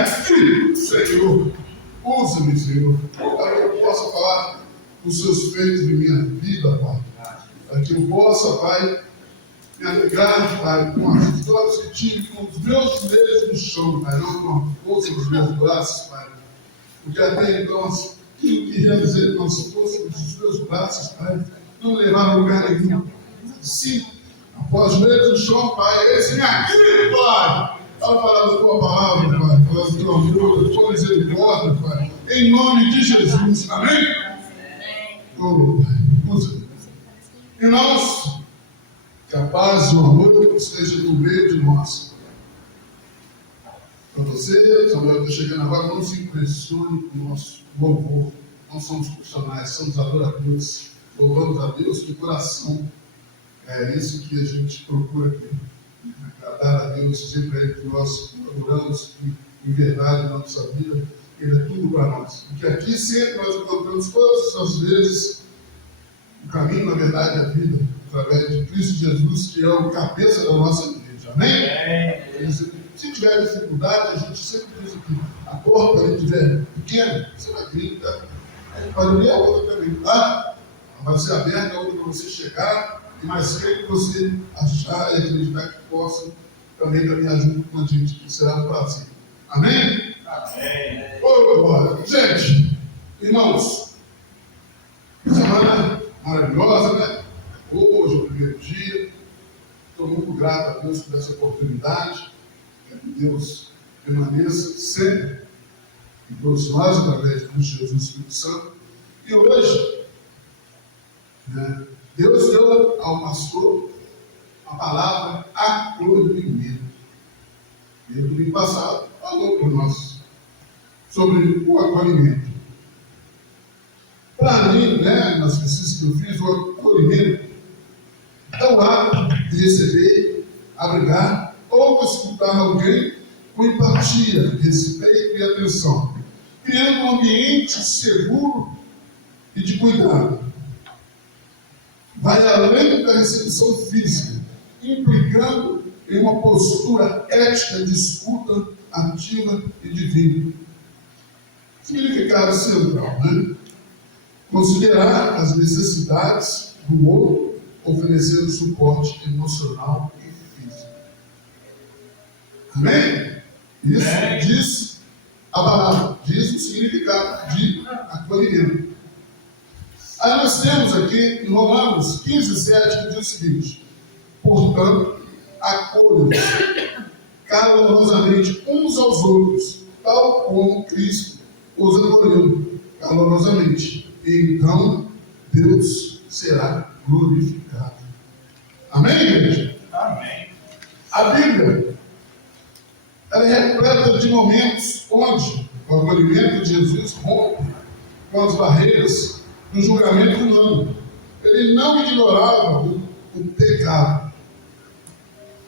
aqui, Senhor, usa-me, Senhor, para que eu possa falar dos seus feitos de minha vida, Pai. Para que eu possa, Pai, me alegrar, Pai, com as vitórias que tive, com os meus joelhos no chão, Pai, não com a força dos meus braços, Pai. Porque até então, aquilo que realizei com as forças dos meus braços, Pai, não me levaram a lugar nenhum. Sim, após joelhos no chão, Pai, esse me aqui, Pai. Fala falar da tua palavra, Pai, falar do teu amor, da tua misericórdia, Pai, em nome de Jesus, amém? Oh, Pai, irmãos, que a paz e o amor esteja no meio de nós. Para você, Samuel, está chegando agora, não se impressione com o nosso louvor. Não somos profissionais, somos adoradores. Louvamos a Deus de coração. É isso que a gente procura aqui. Agradar a Deus, sempre é que nós adoramos em verdade na nossa vida. Ele é tudo para nós. Porque aqui sempre nós encontramos todas as vezes o caminho, na verdade, a vida, através de Cristo Jesus, que é o cabeça da nossa igreja. Amém? Se tiver dificuldade, a gente sempre diz aqui, a porta ali estiver pequena, você vai vir, tá? A gente pode abrir a outra também, tá? Vai ser aberta a outra para você chegar, e mais cedo você achar e acreditar que possa também caminhar junto com a gente, que será um prazer. Amém? Amém. Agora, gente, irmãos, semana maravilhosa, né? Hoje é o primeiro dia. Estou muito grato a Deus por essa oportunidade. Que Deus permaneça sempre em todos nós, através de Cristo Jesus Espírito Santo. E hoje, né, Deus deu ao pastor a palavra acolhimento. E no domingo passado falou para nós sobre o acolhimento. Para mim, né, nas pesquisas que eu fiz, o acolhimento é o ato de receber, abrigar ou escutar alguém com empatia, respeito e atenção, criando um ambiente seguro e de cuidado. Vai além da recepção física, implicando em uma postura ética de escuta ativa e divina. Significado central, né? Considerar as necessidades do outro, oferecendo suporte emocional e físico. Amém? Isso diz a palavra, diz o significado de acolhimento. Aí nós temos aqui em Romanos 15:7 que diz o seguinte: portanto, acolham calorosamente uns aos outros, tal como Cristo os acolheu calorosamente. E então Deus será glorificado. Amém, igreja? Amém. A Bíblia, ela é repleta de momentos onde o acolhimento de Jesus rompe com as barreiras do julgamento humano. Ele não ignorava o pecado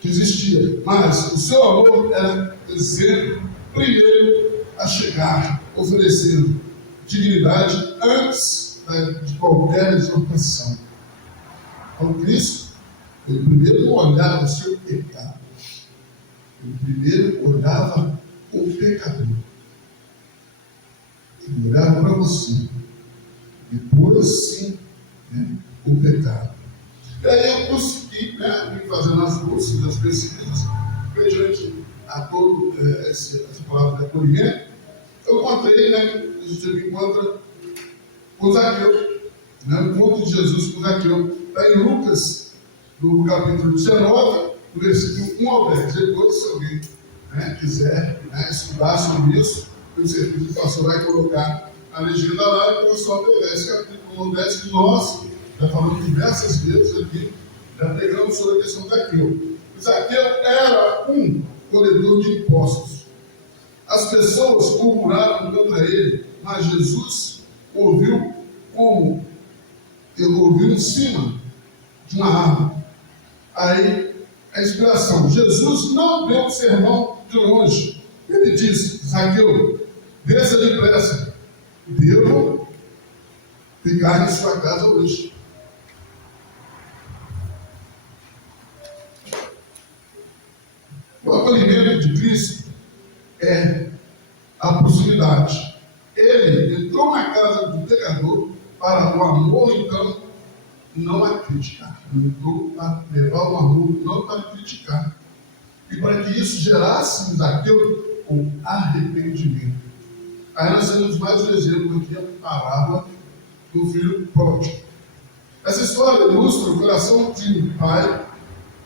que existia, mas o seu amor era exemplo primeiro a chegar, oferecendo dignidade antes de qualquer exortação. Então Cristo, ele primeiro não olhava o seu pecado, ele primeiro olhava o pecador. Ele olhava para você, depois sim, né, o pecado. E aí eu consegui, né, fazendo as buscas, as pesquisas, mediante a todo essa palavra de acolhimento, eu encontrei, né, a gente encontra com Zaqueu, né, o encontro de Jesus com Zaqueu, está em Lucas, no capítulo 19, do versículo 1 ao 10. Depois, se alguém, né, quiser, né, estudar sobre isso, o serviço do pastor vai colocar a legenda lá e o pessoal obedece, capítulo 1 ao 10, que nós já falamos diversas vezes aqui, já pegamos sobre a questão de Zaqueu. Zaqueu era um colhedor de impostos. As pessoas murmuravam contra ele, mas Jesus ouviu como? Ele ouviu em cima de uma árvore. Aí, a inspiração. Jesus não deu um sermão de longe. Ele disse: Zaqueu, desça depressa. Devo ficar em sua casa hoje. O acolhimento de Cristo é verdade. Ele entrou na casa do pecador para o amor, então, não a criticar. Ele entrou para levar o amor, não para criticar. E para que isso gerasse em Zaqueu o arrependimento. Aí nós temos mais um exemplo aqui, a parábola do filho pródigo. Essa história ilustra o coração de um pai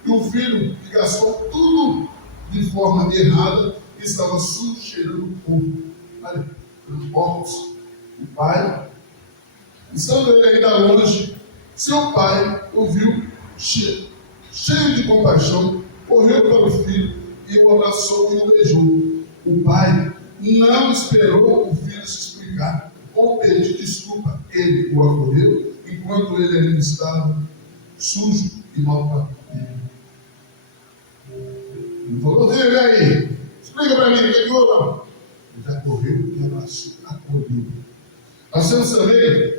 e um filho que gastou tudo de forma errada e estava sujeirando o povo. Olha, os porcos. O pai, estando ele ainda longe, seu pai ouviu cheio de compaixão, correu para o filho e o abraçou e o beijou. O pai não esperou o filho se explicar ou pedir desculpa. Ele o acolheu enquanto ele ainda estava sujo e mal partido. Ele falou: vem aí, explica para mim o que é que houve. Ele já correu e abraçou, acolheu. Nós temos também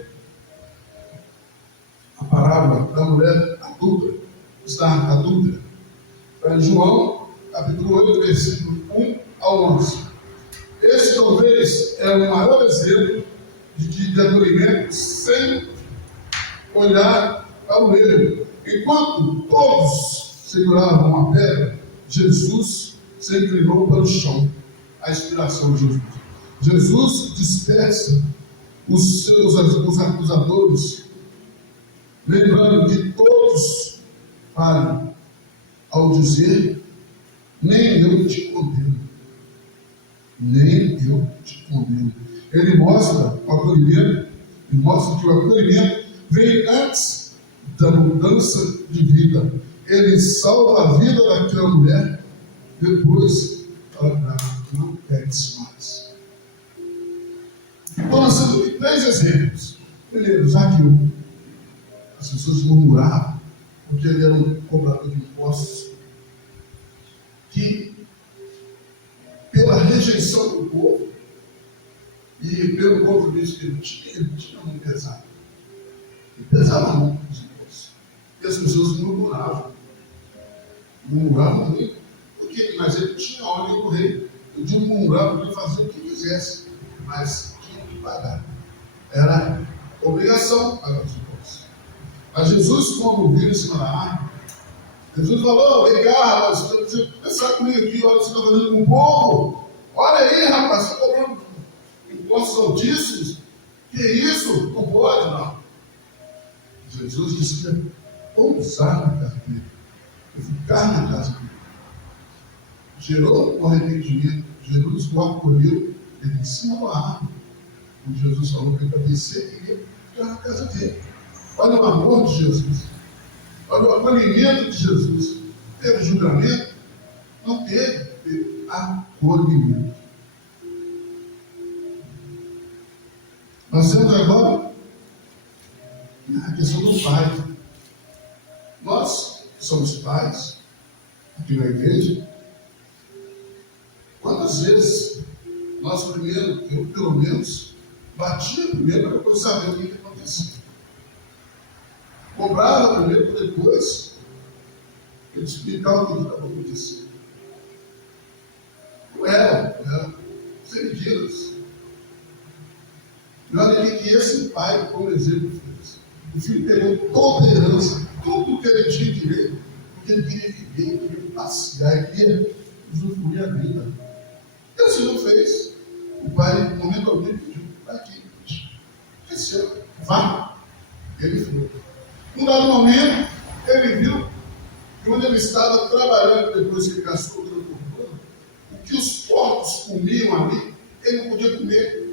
a parábola da mulher adulta, está adulta. Está em João, capítulo 8, versículo 1 ao 11. Esse talvez é o maior exemplo de acolhimento sem olhar para o erro. Enquanto todos seguravam uma pedra, Jesus se inclinou para o chão. A inspiração de Jesus. Jesus dispersa os seus acusadores, lembrando que todos falham ao dizer: nem eu te condeno. Nem eu te condeno. Ele mostra o acolhimento, e mostra que o acolhimento vem antes da mudança de vida. Ele salva a vida daquela mulher, depois ela não pede mais. Então nós temos aqui 3 exemplos. Primeiro, Zaqueu. As pessoas murmuravam porque ele era um cobrador de impostos, que pela rejeição do povo e pelo compromisso que ele tinha muito pesado. Ele pesava muito os impostos. E as pessoas murmuravam muito, mas ele tinha ordem do rei. Podia murmurar, podia fazer o que quisesse, mas tinha que pagar. Era obrigação pagar os impostos. Mas Jesus, quando viu em cima da árvore, Jesus falou: vem cá, rapaz, você pensar comigo aqui, olha o que você está fazendo com o povo. Olha aí, rapaz, você está cobrando impostos altíssimos. Que isso? Não pode, não. Jesus disse que ia pousar na casa dele, ficar na casa dele. Gerou um arrependimento. Jesus o acolheu, ele em cima da árvore. Quando Jesus falou que ele ia descer, ele ia ficar na casa dele. Olha o amor de Jesus. Olha o acolhimento de Jesus. Teve julgamento? Não teve. Teve acolhimento. Nós temos agora a questão do pai. Nós que somos pais aqui na igreja, quantas vezes nós primeiro, eu pelo menos, batia primeiro para depois saber o que acontecia. Cobrava primeiro para depois eu explicar o que estava acontecendo. Não eram seguidas. E olha aqui que esse pai, como exemplo, fez. O filho pegou toda a herança, tudo que ele tinha direito, porque ele queria viver, ele queria passear, ele queria usufruir a vida. E assim não fez. O pai, no momento algum, pediu: vai aqui, cresceu, vá. Ele foi. Num dado momento, ele viu que onde ele estava trabalhando, depois que ele gastou o ano, o que os porcos comiam ali, ele não podia comer.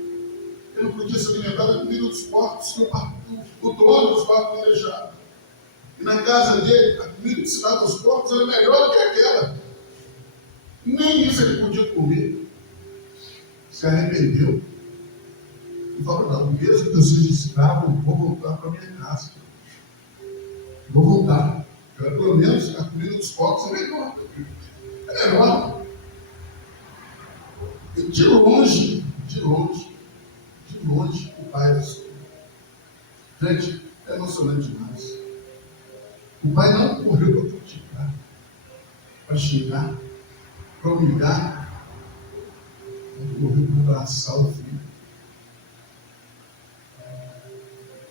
Ele não podia se alimentar da comida dos porcos, que o dono dos porcos não deixava. E na casa dele, a comida que se dava aos porcos era melhor do que aquela. Nem isso ele podia comer. Se arrependeu. E falou: não, mesmo que eu seja escravo, eu vou voltar para a minha casa. Vou voltar. Pelo menos a comida dos porcos é melhor. É melhor. E de longe, o pai disse: gente, é emocionante demais. O pai não correu para criticar, para xingar, para humilhar. Ele correu para abraçar o filho.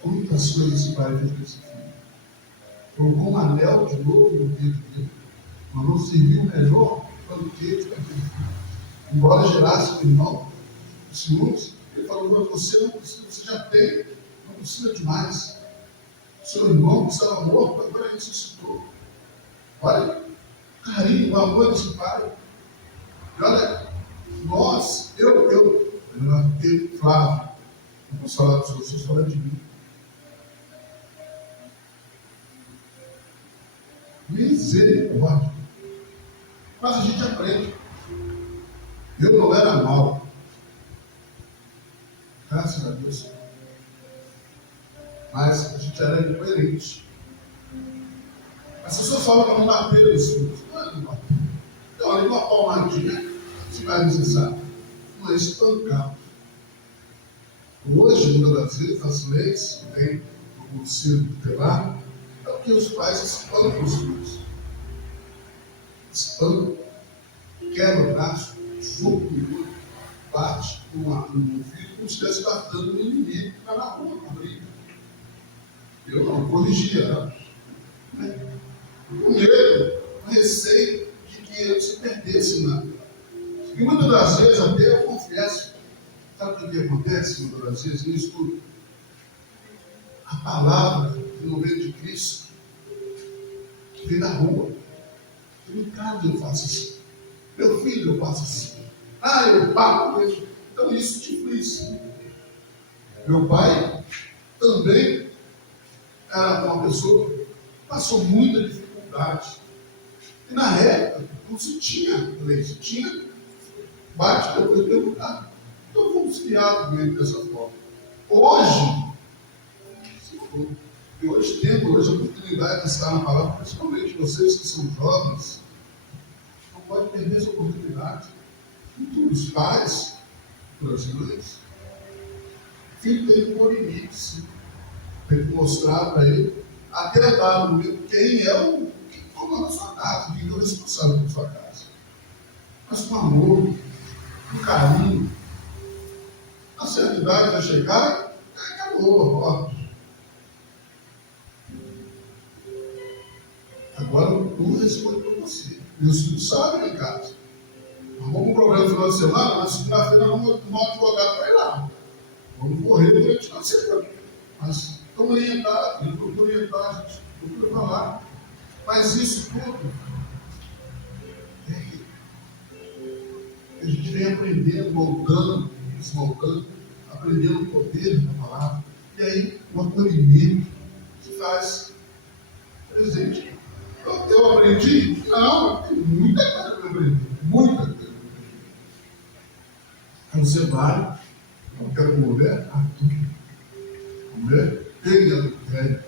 Quantas coisas o pai fez com esse filho. Colocou um anel de novo no dedo dele. Mandou servir o melhor banquete para aquele filho. Embora gerasse o irmão ciúmes, ele falou: você não precisa, você já tem, não precisa de mais. Seu irmão que estava morto, agora ele ressuscitou. Olha o carinho, o amor desse pai. E olha, nós, Flávio, não posso falar de vocês, falar de mim. Misericórdia. Mas a gente aprende. Eu não era mal. Graças a Deus. Mas a gente era incoerente. As pessoas falam para não bater nos filhos. Não é não bater. Então, ali uma palmadinha, se vai necessário. Não é espancar. Hoje, muitas das vezes, as leis que tem no conselho tutelar, é o que os pais espancam os filhos. Espancam, quebra o braço, chupa o olho, bate no filho como se estivesse batendo no inimigo que está na rua, na briga. Eu não corrigia, com medo, com receio de que ele se perdesse na. E muitas das vezes, até eu confesso, sabe o que acontece muitas das vezes no estudo? A palavra que não vem de Cristo, que vem da rua. Em casa eu faço assim. Meu filho eu faço assim. Eu pago mesmo. Então isso te influencia. Meu pai também era uma pessoa que passou muita dificuldade. E na época não se tinha lei, se tinha bate depois perguntar. Então fomos criados mesmo dessa forma. Hoje, e hoje temos a oportunidade de estar na palavra, principalmente vocês que são jovens, não pode perder essa oportunidade. Os pais brasileiros, o filho tem que pôr limites, tem que mostrar para ele, até dar no momento quem é o que comanda a sua casa, quem é o responsável por sua casa. Mas com amor, com carinho. A certa idade vai chegar e acabou a porta. Agora eu respondo para você. Meus filhos sabem em casa. Arrumamos um problema no final de semana, na segunda-feira nós vamos tomar um advogado para ir lá. Vamos correr durante a semana. Mas estão orientados, eu procuro orientar, a gente procura falar. Mas isso tudo a gente vem aprendendo, moldando, desmoldando, aprendendo o poder da palavra. E aí o acolhimento se faz presente. Eu aprendi? Não, tem muita coisa que eu aprendi. Muita coisa. Aí você vai, eu quero mulher, mulher, pega do velho,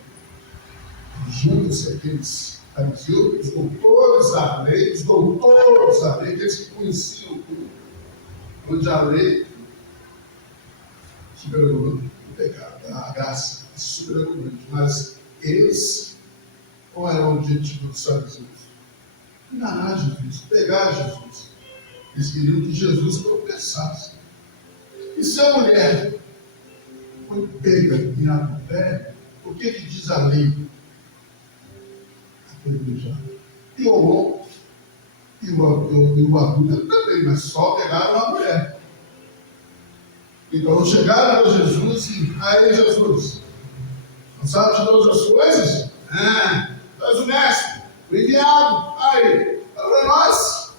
junta-se aqueles fariseus, os doutores da lei, aqueles que conheciam tudo, onde a lei superou o pecado, a graça superou, mas eles, qual era o objetivo dos fariseus? Enganar Jesus, pegar Jesus. Eles queriam que Jesus tropeçasse. E se a mulher foi pega em adultério, o que diz a lei? E o adulto também, mas só pegaram a mulher. Então chegaram a Jesus e aí Jesus, não sabe de todas as coisas? És o mestre, o enviado, aí, para nós,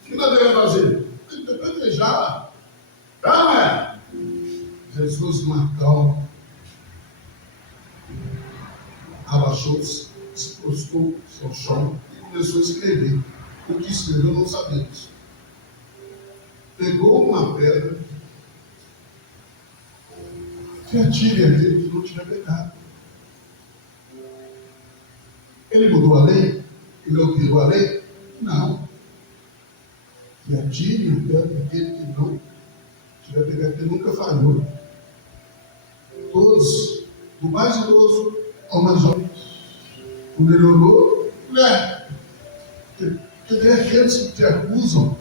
o que nós devemos fazer? Tem que planejar. Não é? Jesus, numa calma, abaixou-se, se prostrou ao chão e começou a escrever. O que escreveu não sabemos. Pegou uma pedra que atire aquele que não tiver pecado. Ele mudou a lei? Ele alterou a lei? Não. Que atire a pedra aquele que não tiver pecado, que nunca falhou. Todos, do mais idoso ao mais jovem, o melhorou, mulher. Porque aqueles que te acusam,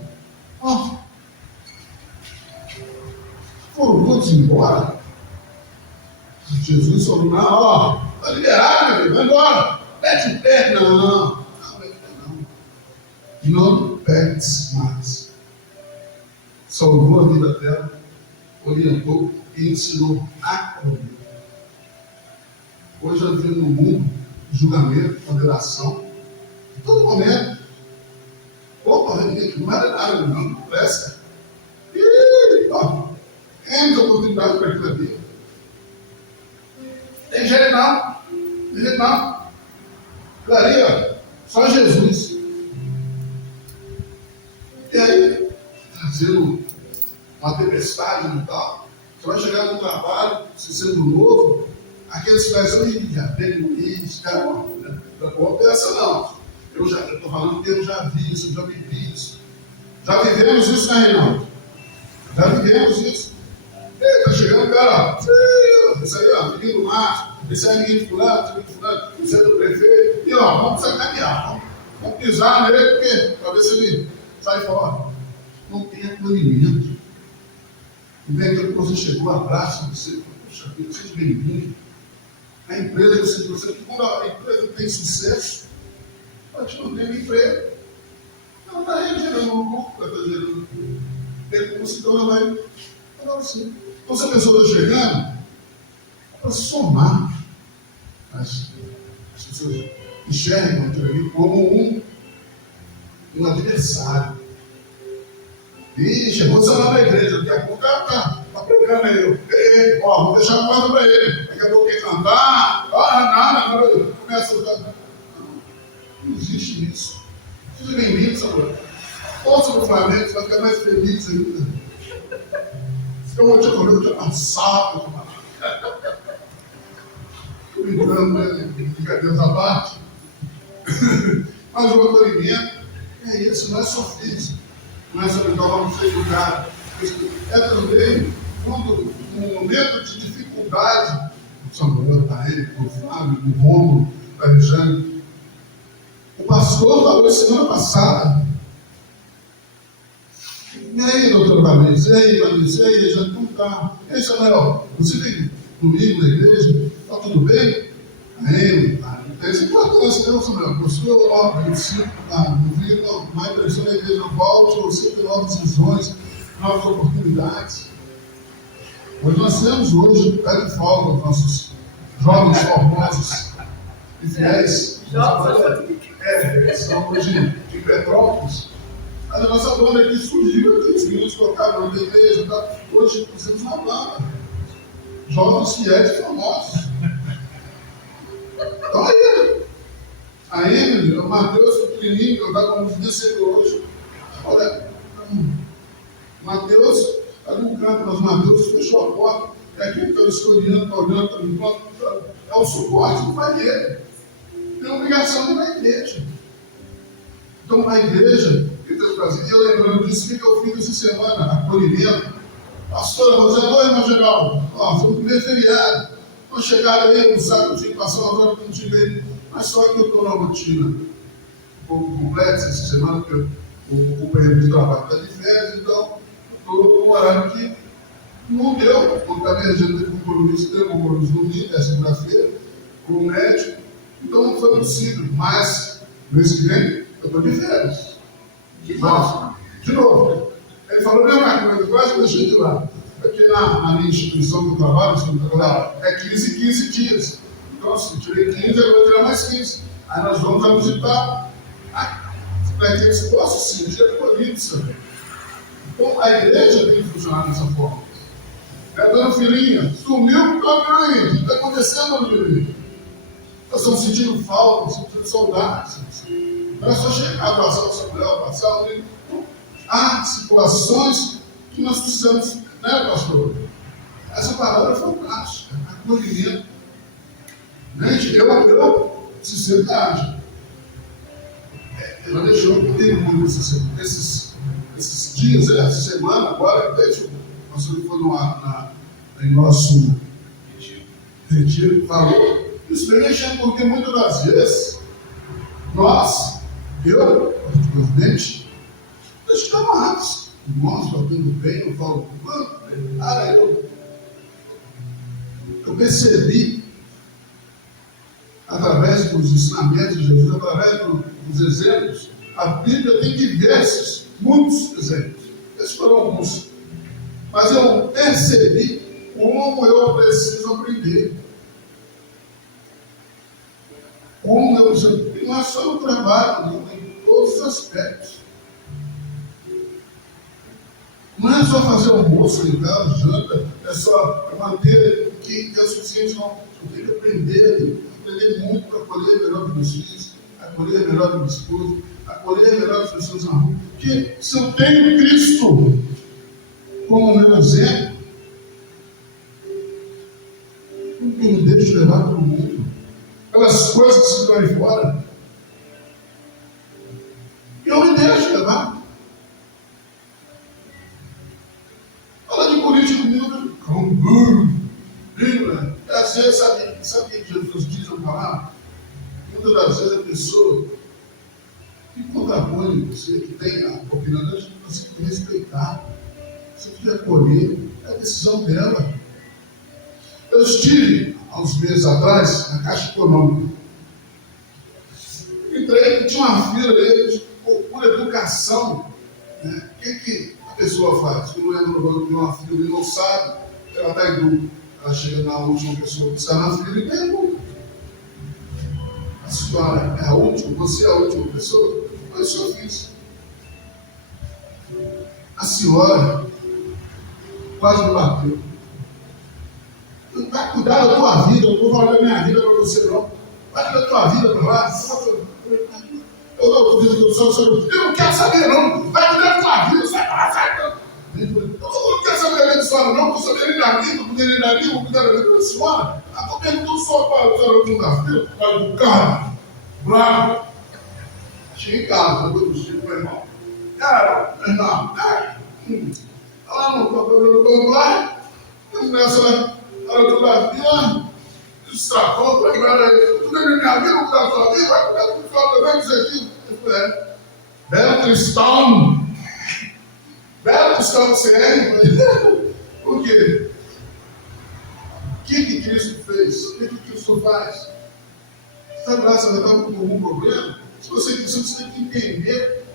vamos embora. Jesus falou, não, ó, está liberado, meu filho, vai embora. Mete o pé, não. Não peques mais. Salvou a vida dela, orientou e ensinou a comer. Hoje nós vivemos num mundo de julgamento, condenação, em todo momento. Opa, não vale nada, não presta. Ih, ó, tem oportunidade para aquilo ali. Tem jeito não, tem jeito não. Ali, ó, só Jesus. E aí, trazendo uma tempestade e tal, você vai chegar no trabalho, se sendo novo, aqueles que vai já tem isso, cara, não pensa não. Eu estou falando que eu já vi isso, eu já vivi isso. Já vivemos isso, né, Reinaldo? Já vivemos isso. Está chegando, cara, isso aí, ó, menino do mato, esse é menino de fulano, esse é do prefeito, e ó, vamos sacanear, vamos pisar nele, porque para ver se ele sai fora. Não tem acolhimento. Não tem aquilo que você chegou, abraça você, poxa vida, seja bem-vindo. A empresa, você, quando a empresa tem sucesso, ela te mantém no emprego. Ela está aí gerando um lucro, ela está gerando recurso, então ela vai falar assim. Então, se a pessoa está chegando, é para somar. As pessoas enxergam aquilo ali como um adversário. E chegou você lá na igreja, daqui a pouco tá pregando aí. Ó, vou deixar a porta para ele. Daqui a pouco quer cantar, nada, começa a cantar. Não existe isso. Seja bem-vindo, Samuel. Ouça no Flamengo, você vai ficar mais feliz ainda. Fica um monte de coisa, eu tinha passado. Estou brincando, né? Brincadeiras à parte. Mas o acolhimento é isso, não é só físico. Não é sobre qual vamos ser educados. É também quando, no momento de dificuldade, o Samuel está aí, o Flávio, o Romulo, o Alexandre. O pastor falou semana passada. E aí, doutor Vanessa? E aí, Vanessa? E aí, já tudo está? E aí, Samuel, você vem comigo na igreja? Está tudo bem? Aí, tem essa importância, né, Samuel? Pastor, ó, eu sinto, não vi, mais pressão na igreja, não volte, você tem novas visões, novas oportunidades. Hoje nós temos hoje, pé de folga, os nossos jovens formosos e fiéis. São hoje de Petrópolis. Mas a nossa banda aqui surgiu aqui, os meninos colocaram na igreja, tá? Hoje nós temos uma banda. Jovens fiéis e famosos. Então aí, o Mateus, pequenininho, eu estava com confiança hoje. Olha, Mateus, ali no canto, mas Mateus fechou a porta. É aquele que está escolhendo, está olhando, está limpando. É o suporte do pai dele. Tem obrigação de ir na igreja. Então, na igreja, e eu lembrando disso, o que eu fiz essa semana? Acolhimento. Pastora, você é irmão geral. Ó, foi o primeiro feriado. Quando chegaram aí, no sábado, eu tinha que passar uma hora que eu não tive, mas só que eu estou na rotina um pouco complexa essa semana, porque o companheiro de trabalho está de férias, então eu estou no horário que não deu, porque a minha agenda teve compromisso no domingo, segunda-feira, com o médico, então não foi possível, mas mês que vem eu estou de férias. De novo. Ele falou, não, mas quase eu deixei de lá. Aqui na minha instituição que eu trabalho, é 15 dias. Então, assim, tirei 15, eu vou tirar mais 15. Aí nós vamos visitar. Para que eles possam se sentir acolhidos também. Então, a igreja tem que funcionar dessa forma. Dona Filhinha, sumiu com a filhinha. O que está acontecendo, filhinha? Nós estamos sentindo falta, sentindo saudades. Não é só chegar, passar o Samuel, passar o. Há situações que nós precisamos, né, pastor? Essa palavra é fantástica, acolhimento. Gente, eu sinceridade. Ela deixou comigo esses dias, essa semana, agora, desde o pastor que foi em nosso retiro, falou, isso vem mexendo, porque muitas das vezes, eu, particularmente, estou amados. Irmãos, falando bem, eu falo, Eu percebi, através dos ensinamentos de Jesus, através dos exemplos, a Bíblia tem diversos, muitos exemplos. Esses foram alguns. Mas eu percebi como eu preciso aprender. Como eu preciso. E não é só no trabalho, em todos os aspectos. Não é só fazer almoço, ligar, janta, é só manter que é suficiente, não. Eu tenho que aprender muito para acolher melhor dos meus filhos, acolher melhor do meu esposo, acolher melhor as pessoas na rua. Porque se eu tenho Cristo como meu exemplo, eu não me deixo levar para o mundo. Aquelas coisas que estão aí fora, eu me deixo levar. Fala de política comigo, às vezes, sabe o que Jesus diz na palavra? Muitas das vezes a pessoa que contrapõe você, que tem a opinião dela, você tem que respeitar, você tem que acolher, é a decisão dela. Eu estive, há uns meses atrás, na Caixa Econômica. Entrei, tinha uma fila ali, por educação. Né? O que a pessoa faz? Não é no de uma fila e não sabe, ela está em dúvida. Ela chega na última pessoa que está na fila e pergunta. A senhora é a última? Você é a última pessoa? Mas eu fiz. A senhora quase me bateu. Não vai cuidar da tua vida, eu não vou falar da minha vida para você não. Vai cuidar da tua vida para lá. Eu não quero saber não. Vai cuidar da tua vida, sai para lá, sai. Eu não quero saber da senhora não, vou saber nem da minha, vou cuidar nem da minha, vou cuidar da vida da senhora. Eu perguntou só para a senhora segunda-feira, para o carro, bravo. Cheguei em casa, depois do Chico, meu irmão. Cara, irmão, lá no lá, nessa hora do Brasil, destacou, tu é minha vida, tu é sua vida, vai cuidar do que fala também, isso aqui. Belo cristão que você é, por quê? O que Cristo fez? O que Cristo faz? Sabe lá, você vai estar com algum problema? Se você tem que entender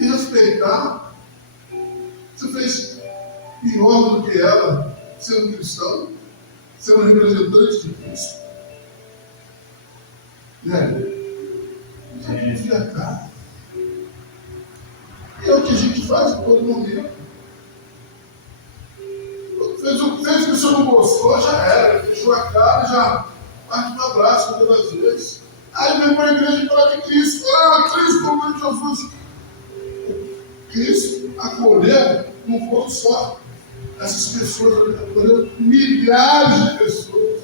e respeitar. Você fez pior do que ela, sendo cristão, sendo representante de Cristo. Não tem que enfiar cá. E é o que a gente faz em todo momento. Fez o que o senhor não gostou, já era. Fechou a cara, já parte um abraço muitas das vezes. Aí vem para a igreja e fala de Cristo. Cristo, o nome de Jesus. Cristo acolheu, não foram só essas pessoas, ele acolheu milhares de pessoas.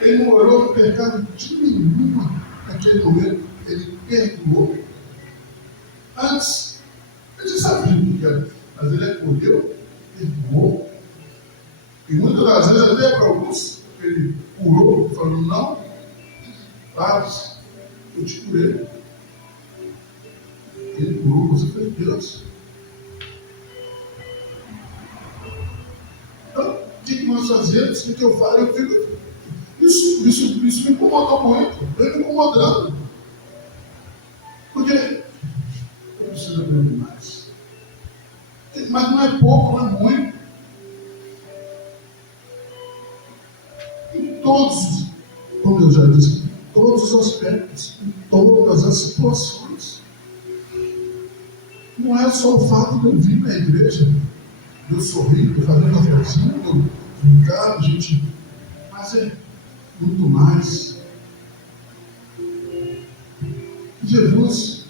Ele não orou no pecado de nenhuma naquele momento. Ele perdoou. Antes, ele sabia o que era, mas ele acolheu, perdoou. E muitas das vezes, até para alguns, ele curou, falando: não, vários, eu te curei. Ele curou, você foi Deus. Então, o que nós fazemos? O que eu falo? Eu fico. Isso me incomodou muito. Vem me incomodando. Porque eu preciso aprender mais. Mas não é pouco, não é muito. Em todos, como eu já disse, em todos os aspectos, em todas as situações. Não é só o fato de eu vir na igreja, de eu sorrir, de eu fazer uma festa, de eu brincar, gente, mas é muito mais. Jesus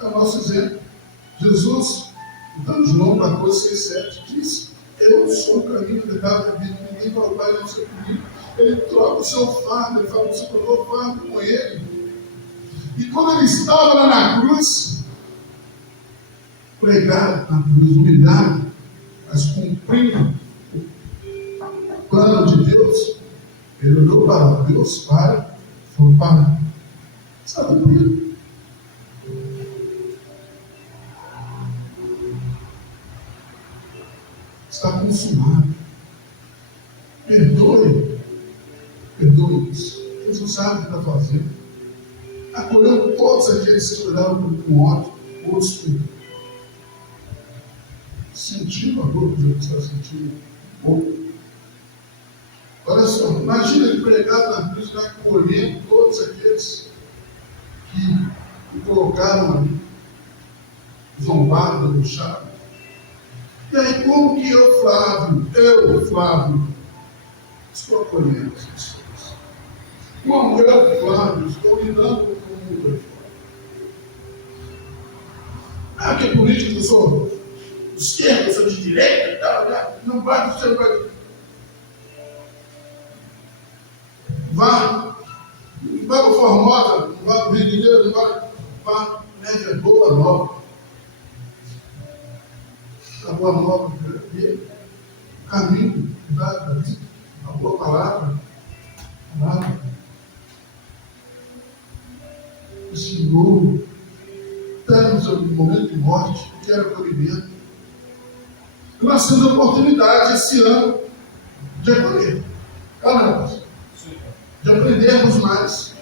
é o nosso exemplo. Jesus, então, João 14:6-7, diz: eu sou o caminho, a verdade, a vida, ninguém para o Pai não sei comigo. Ele troca o seu fardo, ele fala: você trocou o fardo com ele. E quando ele estava lá na cruz, pregado na cruz, humilhado, mas cumprindo o plano de Deus, ele olhou para Deus, Pai, e falou: Pai, está cumprido. Está consumado. Perdoe-os. Eles não sabem o que está fazendo. Acolhendo todos aqueles que olharam com ódio, outros sentindo a dor que Jesus está sentindo. Olha só, imagina ele pregado na cruz, acolhendo todos aqueles que o colocaram ali, zombaram, deixaram. E aí, como que eu, Flávio, estou acolhendo as pessoas? Como eu, Flávio, estou lidando com o mundo aí fora? Que político eu sou de esquerda, eu sou de direita, não vai do seu país. Vá para Formosa, não vá para o Rio de Janeiro, não vá para Neve Boa Nova. A Boa Nova, o caminho da vida, a boa palavra. O Senhor, estamos no momento de morte, quero acolhimento. Nós temos a oportunidade esse ano de acolher. De aprendermos mais,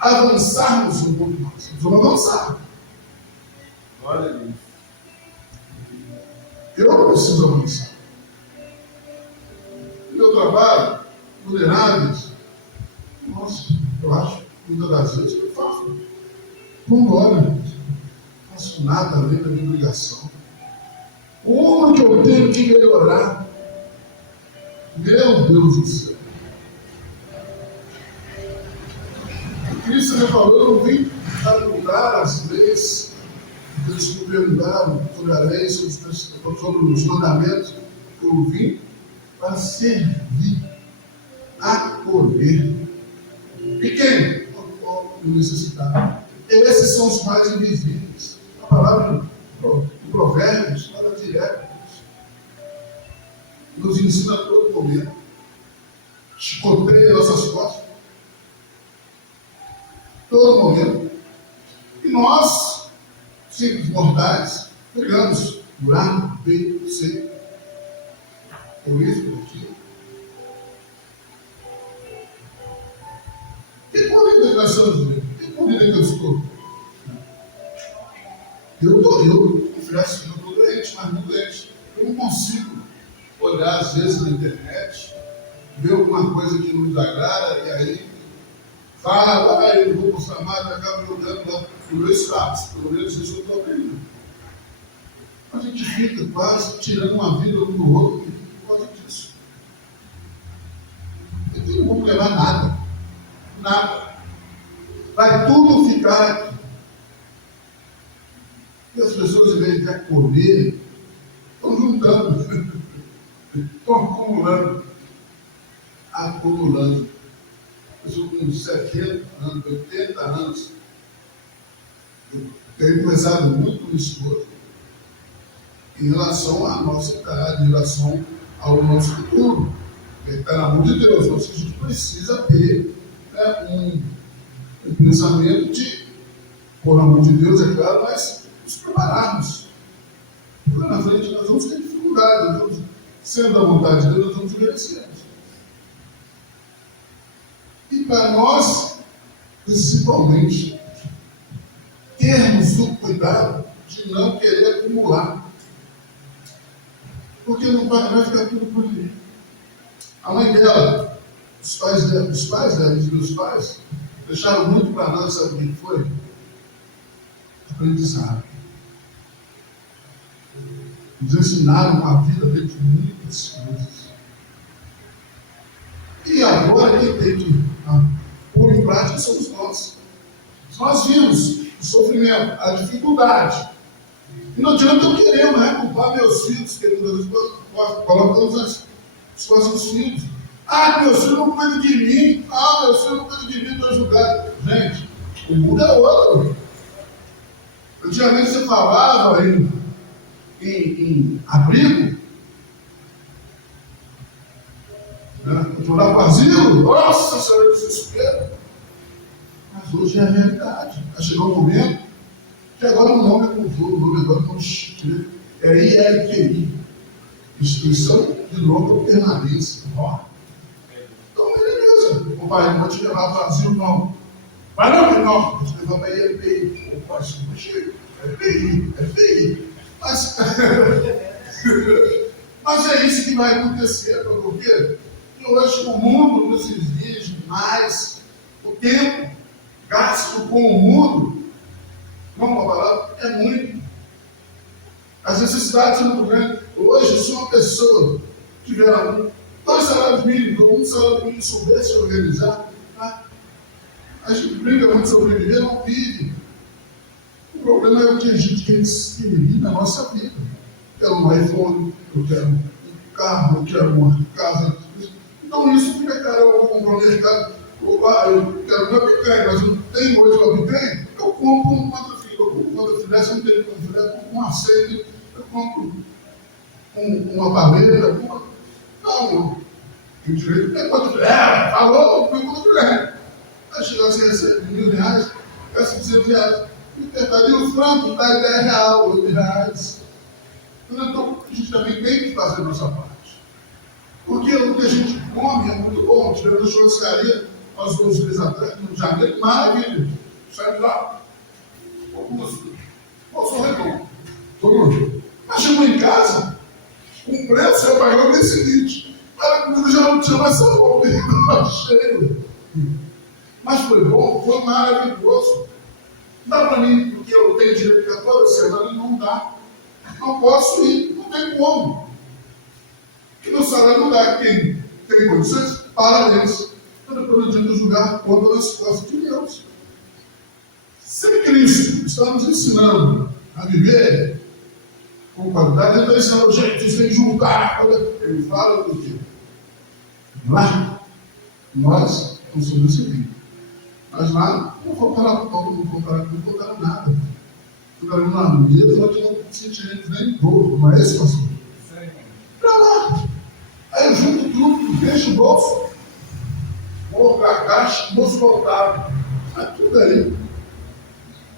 avançarmos um pouco mais. Vamos avançar. Olha isso. Eu preciso avançar. No meu trabalho, vulneráveis, nossa, eu acho, muitas das vezes, eu faço. Vambora, não faço nada além da minha obrigação. Como que eu tenho que melhorar? Meu Deus do céu. Cristo me falou, eu não vim para mudar as leis. Eles me perguntaram sobre a lei, sobre os mandamentos. Eu vim para servir, acolher. E quem? O necessitado. Esses são os mais invisíveis. A palavra de Provérbios fala direto. Nos ensina a todo momento. Chicoteia nossas costas. Todo momento. E nós, simples mortais, pegamos por A, B, C. Por isso, por aqui. Que política nós estamos vivendo? Que política que eu estou? Eu confesso que eu estou doente, mas muito doente. Eu não consigo olhar, às vezes, na internet, ver alguma coisa que não nos agrada, e aí fala, eu não vou postar mais, acaba jogando lá no meu status. Pelo menos isso eu estou aprendendo. A gente fica quase tirando uma vida um do outro por causa disso. E não vamos levar nada. Nada. Vai tudo ficar aqui. E as pessoas, em vez de acolher, estão juntando, estão acumulando. Eu com 70 anos, 80 anos, eu tenho conversado muito com minha esposa em relação à nossa idade, em relação ao nosso futuro. Está na mão de Deus, então a gente precisa ter um pensamento de, por amor de Deus, é claro, mas nos prepararmos. Porque na frente nós vamos ter dificuldade, nós vamos, sendo a vontade de Deus, nós vamos envelhecendo. E para nós, principalmente, termos o cuidado de não querer acumular. Porque não vai ficar tudo por ali. A mãe dela, os pais dela, os meus pais, deixaram muito para nós, sabe o que foi? Aprendizado. Nos ensinaram uma vida dentro de muitas coisas. E agora quem tem que pôr em prática somos nós. Nós vimos o sofrimento, a dificuldade. E não adianta eu querer culpar meus filhos, que colocamos as costas dos filhos. Meu filho não cuida de mim. Meu filho não cuida de mim, estou julgado. Gente, o mundo é outro. Antigamente você falava em abrigo, morar vazio, nossa senhora, desespero. Mas hoje é a realidade. Chegou o momento que agora o nome mudou, o nome agora não escreve. É ILQI. instituição de longa permanência. Ó. Então, beleza. O pai não vai te levar para o Brasil, não. Mas não, vou te levar para a IEPI. Pô, pastor, é FI. Mas é isso que vai acontecer, porque hoje o mundo nos exige mais o tempo gasto com o mundo, vamos falar, é muito. As necessidades são muito grandes. Hoje, se uma pessoa tiver 2 salários mínimos, ou 1 salário mínimo, souber se organizar, tá? A gente brinca muito sobre viver, não vive. O problema é o que a gente quer viver na nossa vida. Eu quero um iPhone, eu quero um carro, eu quero uma casa. Então isso fica caro. Eu vou comprar um mercado, eu quero uma picanha, mas eu não tenho hoje uma picanha, eu compro um quanto filé. Eu compro quanto filé, se eu não tenho quanto filé, eu compro uma ceia, eu compro uma paleta. Não, eu tenho direito, não é quanto filé. Falou, eu compro quanto filé. Vai chegar assim, recebe R$1.000, gasta R$200. E o frango está R$10, R$8. Então, a gente também tem que fazer a nossa parte. Porque o que a gente come é muito bom. Tivemos a churrascaria, nós 2 meses atrás, no Rio de Janeiro, maravilha. Sai lá, almoço redondo. Mas chegou em casa, o preço eu paguei o mês seguinte. A comida já não tinha mais sabor, estava cheio. Mas foi bom, foi maravilhoso. Não dá para mim, porque eu tenho direito de ficar toda semana, não dá. Não posso ir, não tem como. Porque meu salário não dá. Quem tem condições, parabéns. Não podemos julgar contra as costas de Deus. Se Cristo está nos ensinando a viver com qualidade, ele está ensinando, gente, sem julgar. Ele fala do quê? Lá, nós não somos assim. Mas lá não faltaram nada. Ficaram na mesa, onde não sentimos nem pouco, não é esse, pastor? Para lá. Aí eu junto tudo, fecho o bolso, vou para a caixa, bolso voltado. Está tudo aí.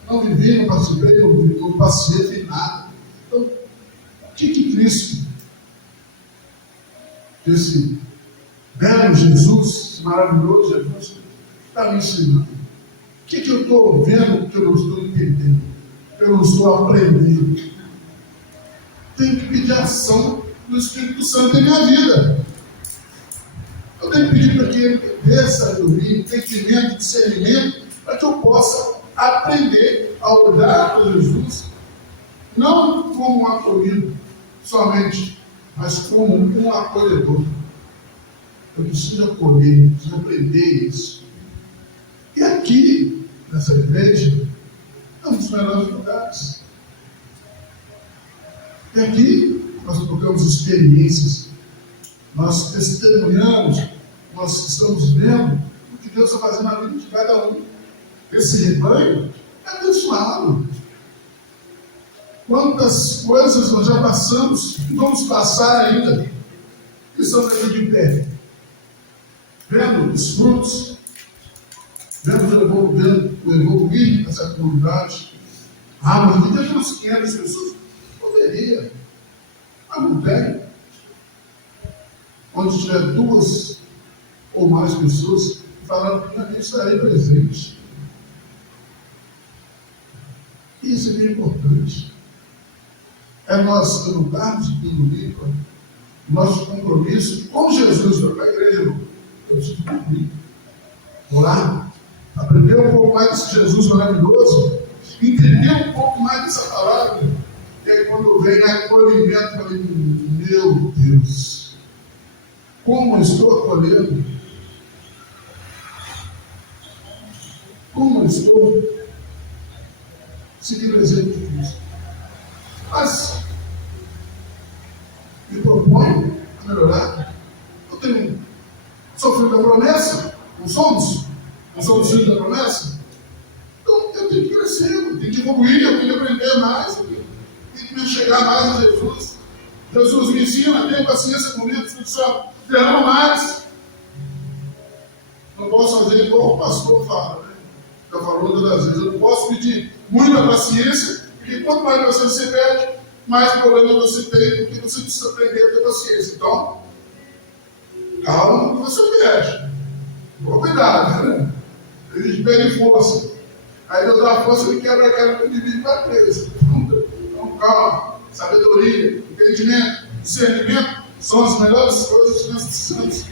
Não vivi, não participei, não passei, fiz nada. Então, o que Cristo, esse belo Jesus, esse maravilhoso Jesus, está me ensinando? O que eu estou vendo que eu não estou entendendo? Eu não estou aprendendo? Tenho que pedir ação do Espírito Santo em minha vida. Eu tenho que pedir para que ele dê sabedoria, entendimento, discernimento, para que eu possa aprender a olhar para Jesus, não como um acolhido somente, mas como um acolhedor. Eu preciso acolher, eu preciso aprender isso. E aqui, nessa igreja, é um dos melhores lugares. E aqui, nós trocamos experiências, nós testemunhamos, nós estamos vendo o que Deus está fazendo na vida de cada um. Esse rebanho é abençoado. Quantas coisas nós já passamos e vamos passar ainda, que estamos aqui de pé, vendo os frutos, vendo o evoluir dessa comunidade. Mas não tem umas 500 pessoas? Poderia, mas não tem. Onde tiver 2 ou mais pessoas falando que eu estarei presente. Isso é bem importante. É nós lutarmos e nosso compromisso com Jesus, para a igreja. Eu preciso cumprir. Orar, aprender um pouco mais desse Jesus maravilhoso, entender um pouco mais dessa palavra. E aí, quando vem acolhimento, eu falei, meu Deus, como eu estou acolhendo? Como eu estou seguindo o exemplo de Cristo? Mas me proponho a melhorar. Eu tenho sofrido da promessa, não somos? Não somos filhos da promessa? Então eu tenho que crescer, eu tenho que evoluir, eu tenho que aprender mais, eu tenho que me chegar mais a Jesus. Jesus me ensina, tenha paciência comigo, só derrama mais. Não posso fazer igual o pastor fala, né? Já falou todas as vezes, eu não posso pedir muita paciência, porque quanto mais paciência você pede, mais problema você tem, porque você precisa aprender a ter paciência. Então, calma que você mexe. Com cuidado, né? Eles pegam força. Aí Deus dá força, ele quebra a cara do indivíduo e vai preso. Então, calma, sabedoria, entendimento, discernimento são as melhores coisas que nós precisamos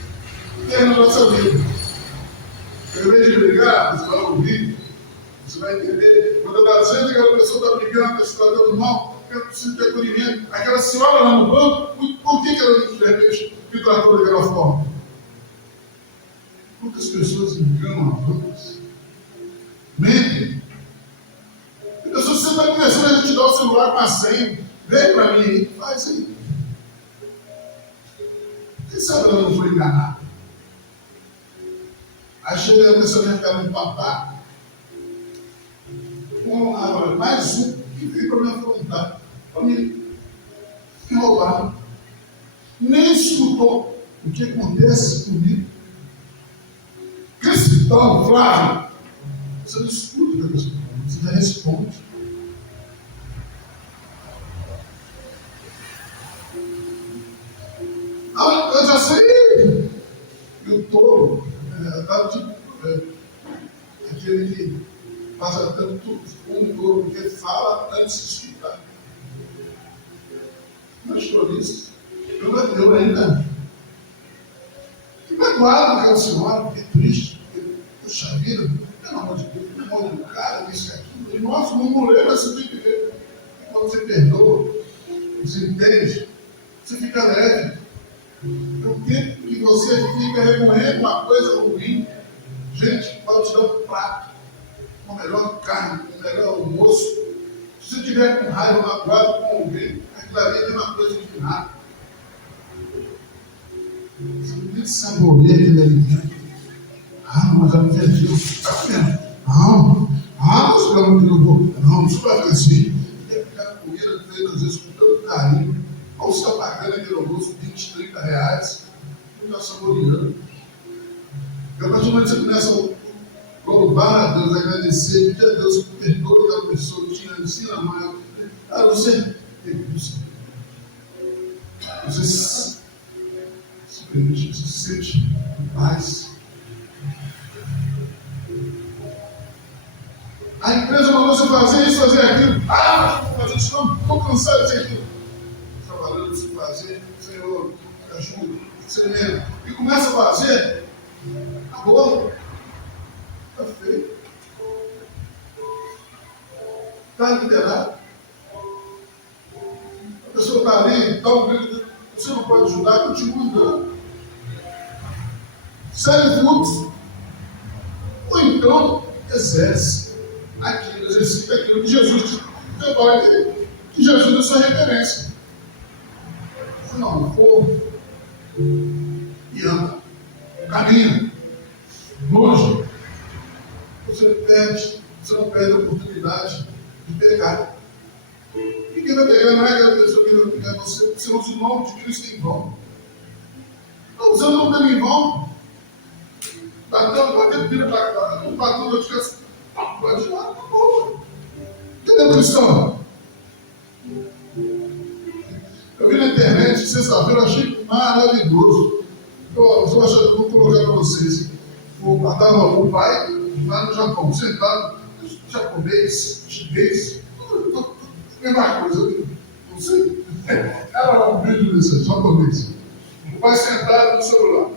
ter na nossa vida. Em vez de brigar, você vai ouvir, você vai entender. Quando às vezes aquela pessoa está brigando, está se tratando mal, ela precisa de acolhimento. Aquela senhora lá no banco, por que ela de repente me tratou daquela forma? Muitas pessoas enganam as outras, mentem. E pessoas, você está começando a te dar o celular com a senha, vem para mim aí, faz aí. Quem sabe ela não foi enganada? Aí chega a pessoa vai ficar no papá. Mais um que veio para me afrontar, para me roubar. Nem escutou o que acontece comigo. Cristão, Flávio, você não escuta da pessoa, você já responde. Ah, eu já sei. E o touro, estava tipo aquele que passa tanto um touro, porque fala antes de escutar. Mas por isso, eu ainda fico magoado com aquela senhora, porque é triste, porque, puxa vida, pelo amor de Deus, memória do cara, isso e aquilo. E nós, como mulher, você tem que ver. Quando você perdoa, você entende, você fica leve. É o tempo que você fica remoendo uma coisa ruim. Gente, pode te dar um prato, uma melhor carne, um melhor almoço. Se você estiver com raiva, magoado com alguém, aquilo ali é uma coisa de nada. Você não tem que saborear aquele alimento. Ah, mas já me perdeu. Está vendo? Não. Ah, mas pelo amor de Deus, não, isso vai ficar assim. Tem que ficar comida feita às vezes com tanto carinho. Ou você está pagando aquele almoço 20, 30 reais, não está saboreando. E a partir do momento que você começa a louvar a Deus, agradecer, pedir a Deus que perdoe aquela pessoa, te ensina mais. Ah, você se permite, você se sente em paz. A empresa mandou você fazer isso, fazer aquilo. Ah, mas vou fazer isso, não, estou cansado de fazer aquilo. Trabalhando sem fazer, Senhor, me ajuda, você lembra. E começa a fazer, acabou. Está feito. Está liberado. A pessoa está ali, dá um grito, você não pode ajudar, continua dando. Segue fluxo. Ou então, exerce aquilo, exercita aquilo que Jesus trabalha, que Jesus é sua referência. Se não for, e anda, caminha, longe, você não perde a oportunidade de pecar. E quem vai pegar não é aquela pessoa que vai pegar você, você usa o nome de Cristo em vão. Não, você não está em vão. Batendo, vira para cá, não bateu, eu te quero. Pode ir lá, tá bom. Entendeu, cristão? Eu vi na internet, sexta-feira, eu achei maravilhoso. Eu vou colocar para vocês. Estava o pai lá no Japão, sentado, japonês, chinês, mesma coisa, não sei. Era um vídeo desse, japonês. O pai sentado no celular.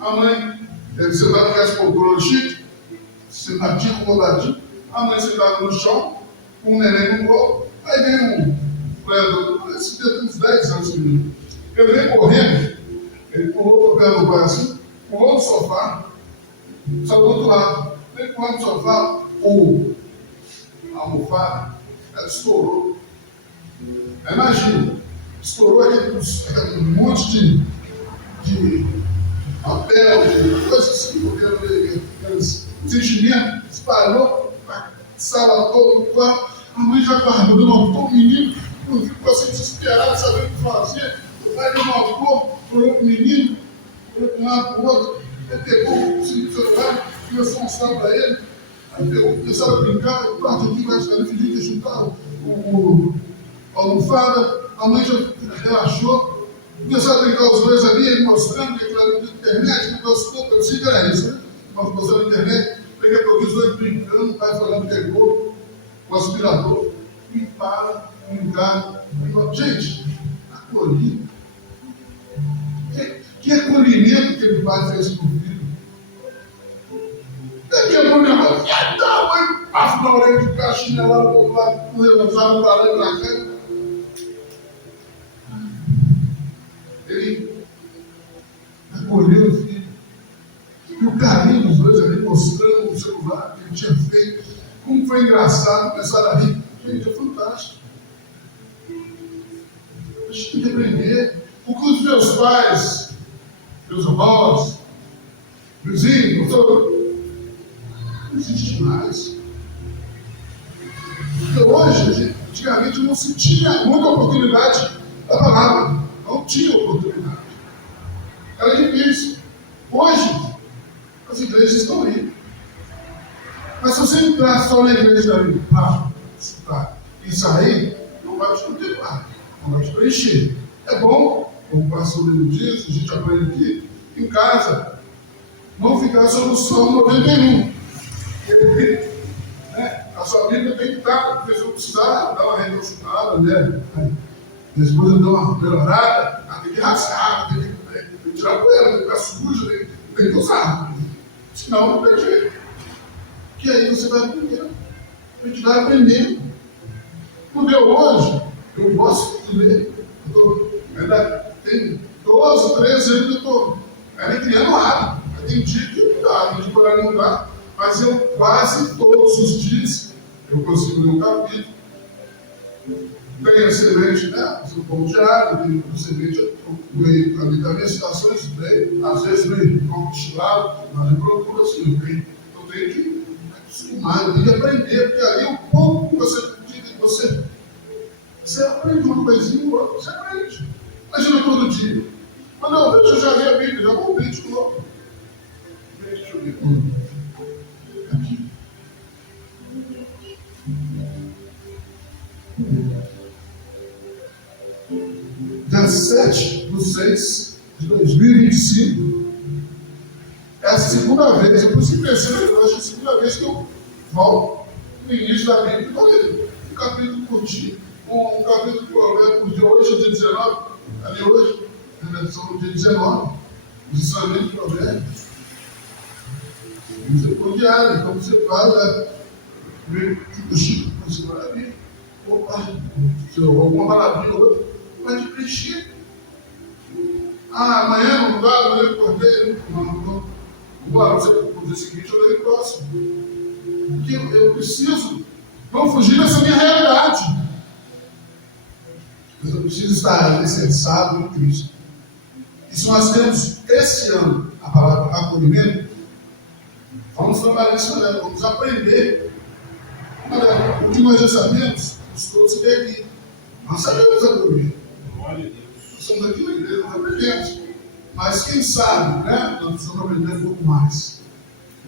A mãe, deve ser lá que as poltronas chique, sentadinho, acomodadinho. A mãe sentada no chão, com um neném no colo. Aí vem um predador, parece que tem uns 10 anos de menino. Ele vem correndo, ele pulou para o pé do pai assim, pulou no sofá, saiu do outro lado. Vem pulando no sofá, a almofada, ela estourou. Aí imagina, estourou aquele monte de papel, de coisas assim, aqueles sentimentos, espalhou, a sala toda, o quarto. A mãe já guardou, levantou o menino, ficou assim desesperado, sabendo o que fazer. O pai levantou, olhou para o menino, olhou para um lado para o outro, ele pegou o celular, começou a mostrar para ele, aí pegou, começaram a brincar, o quarto aqui vai ficar fingindo que chutar o almofada, a mãe já relaxou, começaram a brincar os dois ali, ele mostrando, declarando na internet, negócio todo, eu disse que era isso, né? Nós mostrando na internet, daqui a pouco os dois brincando, o pai falando que pegou o aspirador, limparam, brincaram, gente, acolhi. Que acolhimento que o pai fez com o filho. Daqui a pouco minha mãe, não, mãe, passa na orelha de cá, chinelada do outro lado, levantava para lá na cara. Ele acolheu o filho. E o carinho dos dois ali, mostrando o celular que ele tinha feito. Como foi engraçado, começaram a rir. Gente, é fantástico. A gente tem que aprender. O que os meus pais, meus avós, vizinhos, não existe mais. Porque hoje, antigamente, não se tinha muita oportunidade da palavra. Não tinha oportunidade. Era difícil. Hoje, as igrejas estão aí. Mas se você entrar só na igreja ali, estudar e sair, não vai te contemplar, não vai te preencher. É bom, como o pastor Lino diz, a gente aprende aqui, em casa, não ficar só no Salmo 91. A sua Bíblia tem que estar, porque se eu precisar dar uma relacionada, né? Minha esposa dá uma melhorada, tem que rasgar, tem que tirar o poeira, tem que ficar sujo, tem que usar. Senão não tem jeito. Que aí você vai aprender. A gente vai aprender. Porque hoje, eu gosto de ler. Ainda tem 12, 13 anos que eu estou ainda criando hábito. Tem dia que eu dá, de por não dá, mas eu quase todos os dias eu consigo ler um capítulo. Tenho semente, né? Sou um pouco diário, tenho semente, eu leio ali das minhas citações, leio, às vezes leio um pouco estilado, mas eu procuro assim, eu tenho que acostumar, eu tenho que aprender, porque ali o pouco que você aprende uma coisinha, outra, você aprende. Imagina todo dia. Quando eu vejo, eu já li a Bíblia, já comprei de novo. Deixa eu ver. Aqui. Dia 7/6/2025. É a segunda vez, eu consegui perceber hoje, é a segunda vez que eu volto no início da Bíblia. Eu falei, um capítulo curtinho, um capítulo por dia, hoje é dia 19, ali hoje, na edição do dia 19, os ensinamentos de Provérbios. Isso é por diário, então você faz, fica o Chico, você vai ali, opa, alguma palavrinha ou outra, vai te preencher. Amanhã não dá, amanhã eu acordei, não. Agora, no dia seguinte eu leio o próximo. Porque eu preciso não fugir dessa minha realidade. Mas eu preciso estar alicerçado em Cristo. E se nós temos esse ano a palavra acolhimento, vamos trabalhar isso, galera. Vamos aprender. Galera, o que nós já sabemos, os todos que vêm aqui. Nós sabemos acolher. Nós estamos aqui na igreja, nós aprendemos. Mas quem sabe, né? Nós precisamos aprender um pouco mais.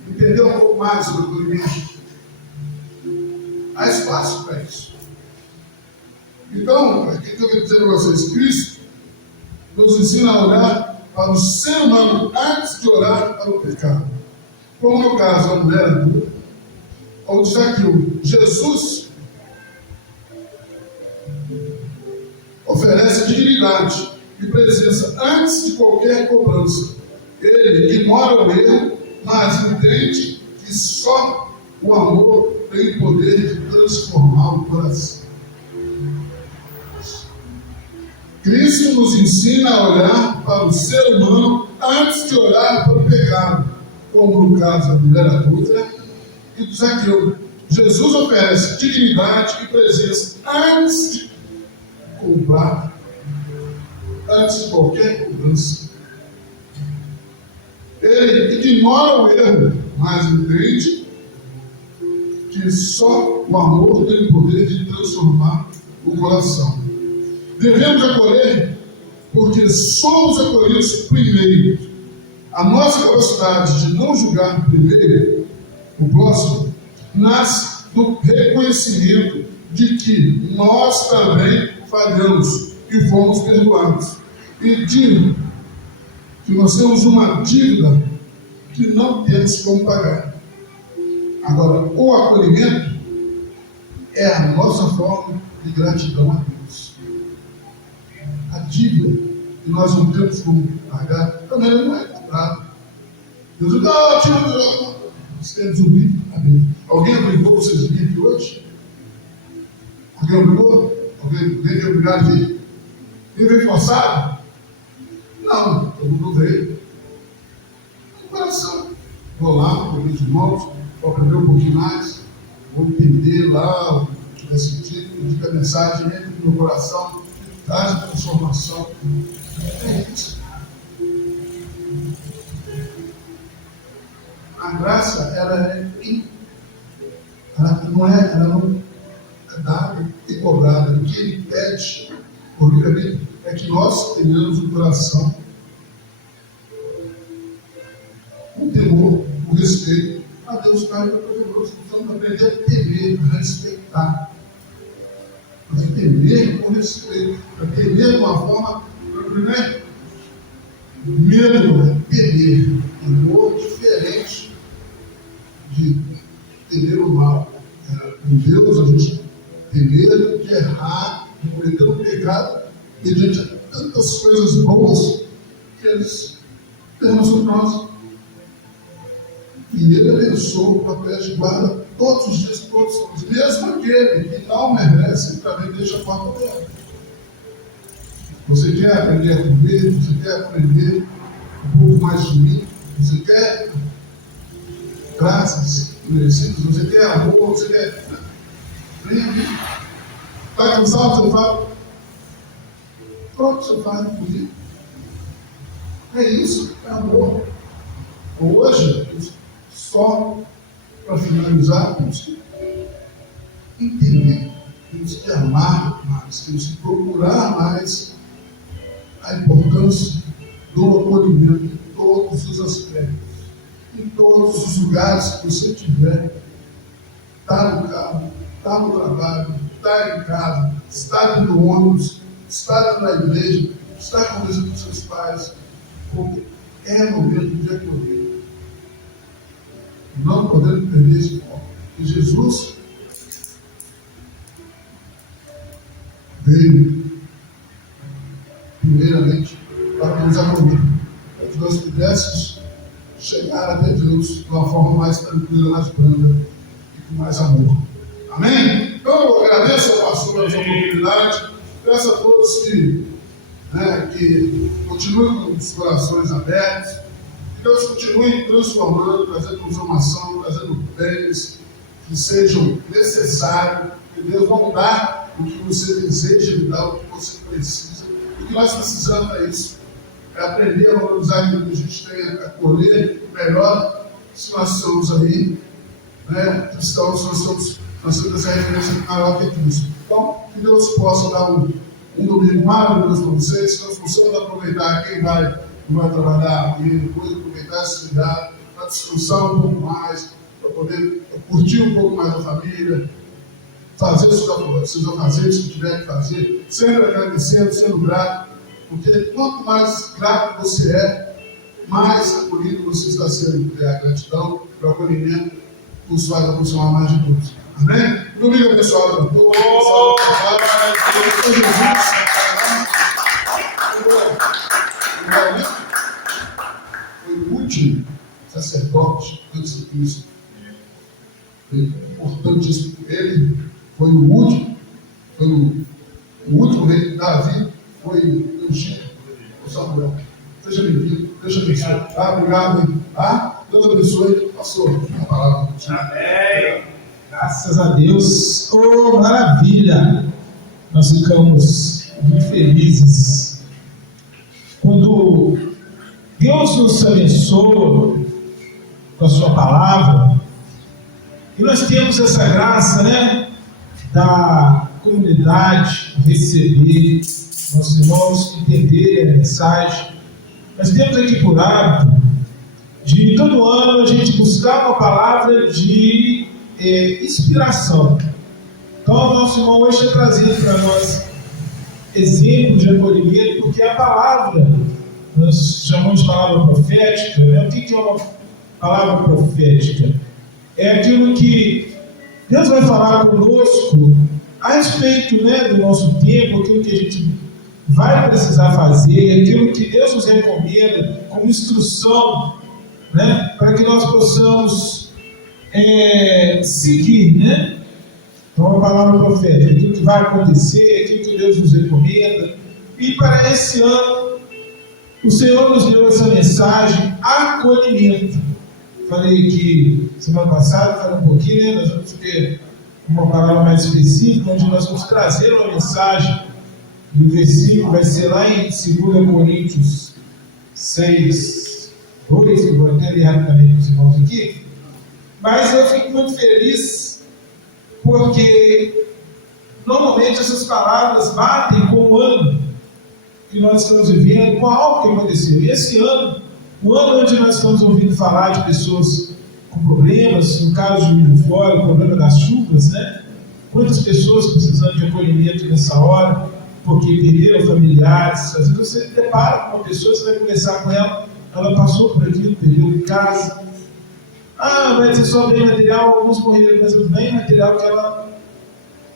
Entender um pouco mais sobre o acolhimento. Há espaço para isso. Então, o que eu quero dizer para vocês? Cristo nos ensina a olhar para o ser humano antes de orar para o pecado. Como no caso da mulher adulta, ou de Zaqueu, Jesus oferece dignidade e presença antes de qualquer cobrança. Ele ignora o erro, mas entende que só o amor tem o poder de transformar o coração. Cristo nos ensina a olhar para o ser humano antes de olhar para o pecado, como no caso da mulher adulta e do Zaqueu. Jesus oferece dignidade e presença antes de cobrar, antes de qualquer cobrança. Ele ignora o erro, mas entende que só o amor tem o poder de transformar o coração. Devemos acolher porque somos acolhidos primeiro. A nossa capacidade de não julgar primeiro o próximo nasce do reconhecimento de que nós também falhamos e fomos perdoados. E digo que nós temos uma dívida que não temos como pagar. Agora, o acolhimento é a nossa forma de gratidão a Deus. A dívida que nós não temos como pagar também não é cobrado. Deus diz, não, tira. Você é desumido. Alguém obrigou vocês a vir aqui hoje? Alguém obrigou? Alguém veio obrigado a vir? Quem veio forçado? Não, todo mundo veio. Coração. Vou lá, com os irmãos, vou aprender um pouquinho mais, vou entender lá o que vai sentir, que a mensagem entra no meu coração, traz a transformação. É isso. A graça, ela não é dada e cobrada. O que ele pede, obviamente, é que nós tenhamos um coração com temor, com respeito a Deus Pai Todo-Poderoso. Precisamos aprender a temer, a respeitar. Mas temer com respeito, a temer de uma forma, primeiro, medo é temer, temor diferente de temer o mal. Em Deus a gente tem medo de errar, de cometer um pecado, mediante tantas coisas boas que eles derramam sobre nós. E ele abençoa, protege, guarda todos os dias, todos os dias. Mesmo aquele que não merece, ele também deixa a porta aberta. Você quer aprender a comer, você quer aprender um pouco mais de mim, você quer graças merecidas, você quer amor, você quer. Está cansado, você fala. Pronto, você faz comigo. É isso, é amor. Hoje, só para finalizar, temos que entender, temos que amar mais, temos que procurar mais a importância do acolhimento em todos os aspectos, em todos os lugares que você tiver. Está no carro, está no trabalho, está em casa, está no ônibus, está na igreja, está conversando com seus pais, porque é momento de acolher. Não podemos perder esse foco. E Jesus veio, primeiramente, para nos acolher, para que nós pudéssemos chegar até Deus de uma forma mais tranquila, mais branda e com mais amor. Amém? Então eu agradeço ao pastor pela sua oportunidade, peço a todos que continuem com os corações abertos, que Deus continue transformando, trazendo transformação, trazendo bens que sejam necessários, que Deus não dá o que você deseja, Ele dá o que você precisa. O que nós precisamos é isso, é aprender a valorizar aquilo que a gente tem, a colher melhor. Se nós estamos aí, cristãos, nós temos essa referência maior que Cristo. Então, que Deus possa dar um domingo maravilhoso para vocês, que nós possamos aproveitar quem vai trabalhar e depois aproveitar esse lugar para descansar um pouco mais, para poder curtir um pouco mais a família, fazer seus afazeres que tiver que fazer, sempre agradecendo, sendo grato, porque quanto mais grato você é, mais acolhido você está sendo. A gratidão, o acolhimento, nos faz aproximar mais de Deus. Amém? Domingo abençoado para todos. Foi o último sacerdote antes de Cristo. Foi importantíssimo. Ele foi o último, o último rei de Davi, foi ungido por Samuel. Seja bem-vindo, Deus abençoe. Obrigado. Deus abençoe. Pastor, a palavra. Amém. Graças a Deus. Oh, maravilha! Nós ficamos muito felizes quando Deus nos abençoa com a sua palavra, e nós temos essa graça, da comunidade receber nossos irmãos, entender a mensagem. Nós temos aqui por hábito de todo ano a gente buscar uma palavra de inspiração. Então o nosso irmão hoje está trazendo para nós exemplos de acolhimento, porque a palavra, nós chamamos de palavra profética, né? O que é uma palavra profética? É aquilo que Deus vai falar conosco a respeito, né, do nosso tempo, aquilo que a gente vai precisar fazer, aquilo que Deus nos recomenda como instrução, né, para que nós possamos seguir, né? Então, a palavra profética, aquilo que vai acontecer, aquilo que Deus nos recomenda. E para esse ano, o Senhor nos deu essa mensagem, acolhimento. Falei que semana passada, falei um pouquinho, né? Nós vamos ter uma palavra mais específica, onde nós vamos trazer uma mensagem. E o versículo vai ser lá em 2 Coríntios 6, 2, eu vou até ler rapidamente para os irmãos aqui. Mas eu fico muito feliz, porque normalmente essas palavras batem com o ano que nós estamos vivendo, com algo que aconteceu. E esse ano, o ano onde nós estamos ouvindo falar de pessoas com problemas, no caso de Milho Fora, o problema das chuvas, né? Quantas pessoas precisando de acolhimento nessa hora, porque perderam familiares. Às vezes você se depara com uma pessoa, você vai conversar com ela, ela passou por aquilo, perdeu casa. Vai ser só bem material, alguns morreram, mas o bem material que ela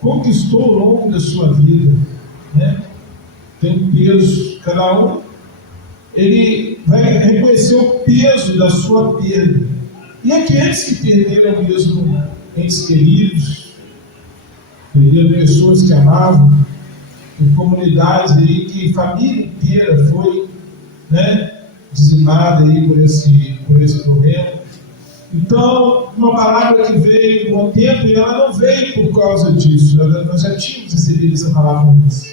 conquistou ao longo da sua vida, né? Tem um peso, cada um, ele vai reconhecer o peso da sua perda. E aqueles que perderam mesmo entes queridos, perderam pessoas que amavam, em comunidades aí que família inteira foi, né, dizimada aí por esse problema. Então, uma palavra que veio com o tempo, e ela não veio por causa disso, nós já tínhamos recebido essa palavra antes.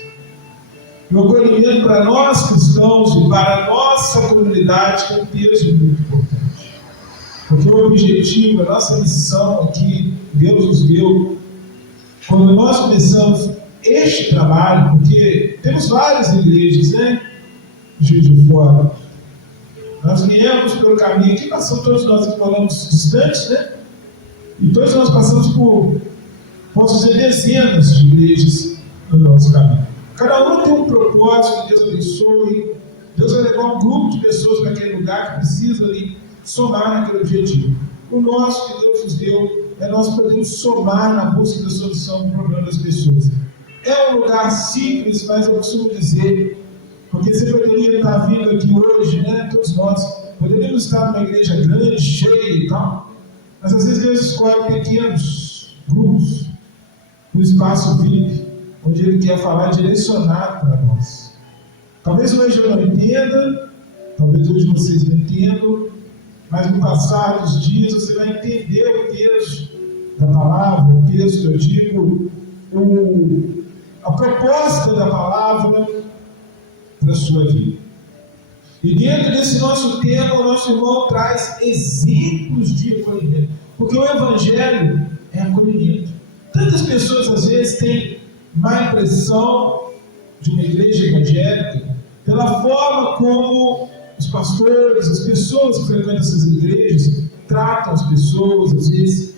E o acolhimento para nós cristãos e para a nossa comunidade tem um peso muito importante. Porque o objetivo, a nossa missão aqui, Deus nos deu, quando nós começamos este trabalho, porque temos várias igrejas, né, de fora. Nós viemos pelo caminho aqui, passamos todos nós que moramos distantes, né? E todos nós passamos por, posso dizer, dezenas de igrejas no nosso caminho. Cada um tem um propósito, que Deus abençoe. Deus vai levar um grupo de pessoas para aquele lugar que precisa ali somar naquele objetivo. O nosso que Deus nos deu é nós podemos somar na busca da solução do problema das pessoas. É um lugar simples, mas eu costumo dizer, porque você poderia estar vindo aqui hoje, né? Todos nós poderíamos estar numa igreja grande, cheia e tal, mas às vezes Deus escolhe pequenos grupos, no espaço VIP, onde Ele quer falar, direcionar para nós. Talvez hoje eu não entenda, talvez hoje vocês não entendam, mas no passar dos dias você vai entender o peso da palavra, o peso que eu digo, a proposta da palavra para a sua vida. E dentro desse nosso tema, o nosso irmão traz exemplos de acolhimento, porque o Evangelho é acolhimento. Tantas pessoas às vezes têm má impressão de uma igreja evangélica pela forma como os pastores, as pessoas que frequentam essas igrejas tratam as pessoas, às vezes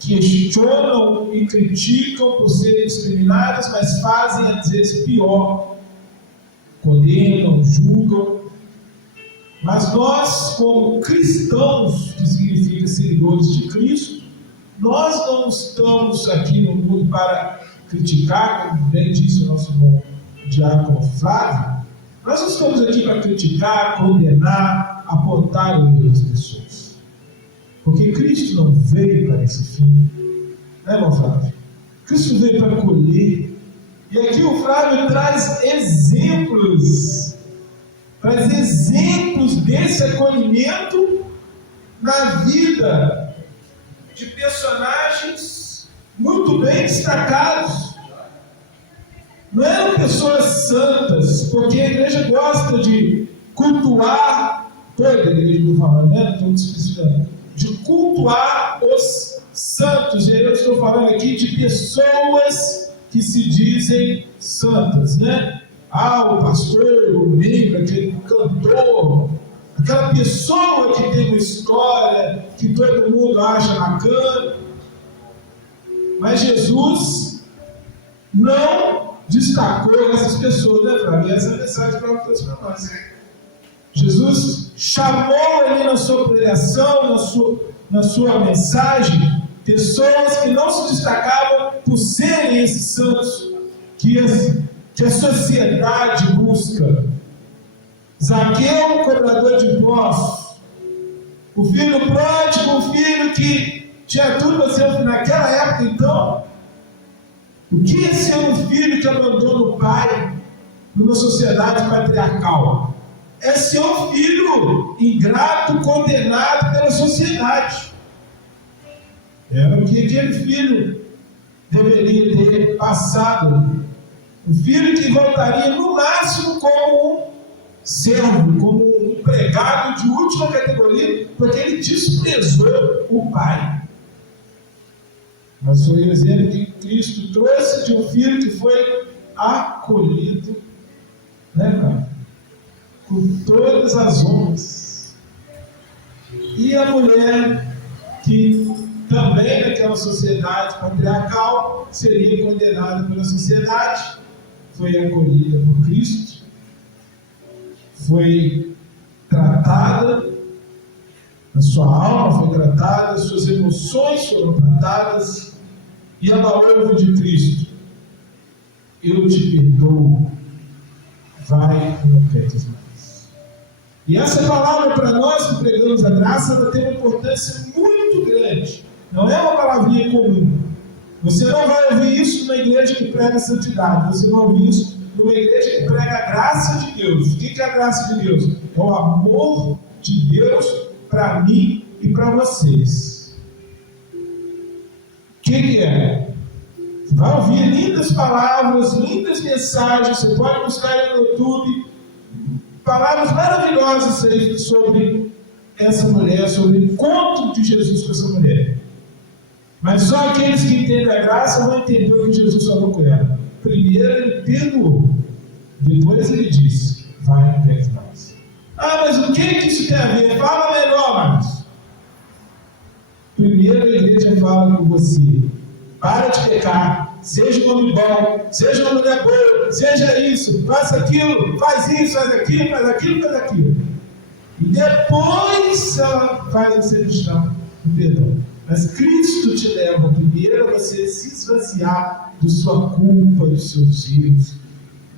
questionam e criticam por serem discriminadas, mas fazem às vezes pior, condenam, julgam. Mas nós, como cristãos, que significa seguidores de Cristo, nós não estamos aqui no mundo para criticar, como bem disse o nosso irmão Diácono Flávio. Nós não estamos aqui para criticar, condenar, apontar o erro das pessoas. Porque Cristo não veio para esse fim. Né, irmão Flávio? Cristo veio para acolher. E aqui o Flávio traz exemplos desse acolhimento na vida de personagens muito bem destacados. Não eram pessoas santas, porque a igreja gosta de cultuar, toda a igreja estou falando, né? Não estou especificando, de cultuar os santos. E eu estou falando aqui de pessoas que se dizem santas, né? O pastor, o membro, aquele cantor, aquela pessoa que tem uma história que todo mundo acha bacana. Mas Jesus não destacou essas pessoas, né, Flávio? E essa é a mensagem que ela trouxe para nós. Jesus chamou ali na sua pregação, na sua mensagem, pessoas que não se destacavam por serem esses santos que a sociedade busca. Zaqueu, cobrador de impostos, o filho pródigo, o filho que tinha tudo para ser naquela época. Então, o que é ser um filho que abandona o pai numa sociedade patriarcal? É ser um filho ingrato, condenado pela sociedade. Era o que aquele filho deveria ter passado. Um filho que voltaria no máximo como um servo, como um empregado de última categoria, porque ele desprezou o pai. Mas foi o exemplo que Cristo trouxe de um filho que foi acolhido, né, cara? Com todas as honras. E a mulher que também naquela sociedade patriarcal seria condenada pela sociedade, foi acolhida por Cristo, foi tratada, a sua alma foi tratada, as suas emoções foram tratadas, e ela ouve de Cristo: eu te perdoo, vai e não peques mais. E essa palavra para nós que pregamos a graça, ela tem uma importância muito grande, não é uma palavrinha comum. Você não vai ouvir isso numa igreja que prega a santidade, você vai ouvir isso numa igreja que prega a graça de Deus. O que é a graça de Deus? É o amor de Deus para mim e para vocês. O que é? Você vai ouvir lindas palavras, lindas mensagens, você pode buscar aí no YouTube, palavras maravilhosas aí sobre essa mulher, sobre o encontro de Jesus com essa mulher. Mas só aqueles que entendem a graça vão entender o que Jesus falou com ela. Primeiro ele perdoou, depois ele disse: vai e peque mais. Ah, mas o que isso tem a ver? Fala melhor, Marcos. Primeiro a igreja fala com você: para de pecar, seja um homem bom, seja uma mulher boa, seja isso, faça aquilo, faz isso, faz aquilo, faz aquilo, faz aquilo. E depois ela faz você cristão do perdão. Mas Cristo te leva primeiro a você se esvaziar de sua culpa, dos seus erros.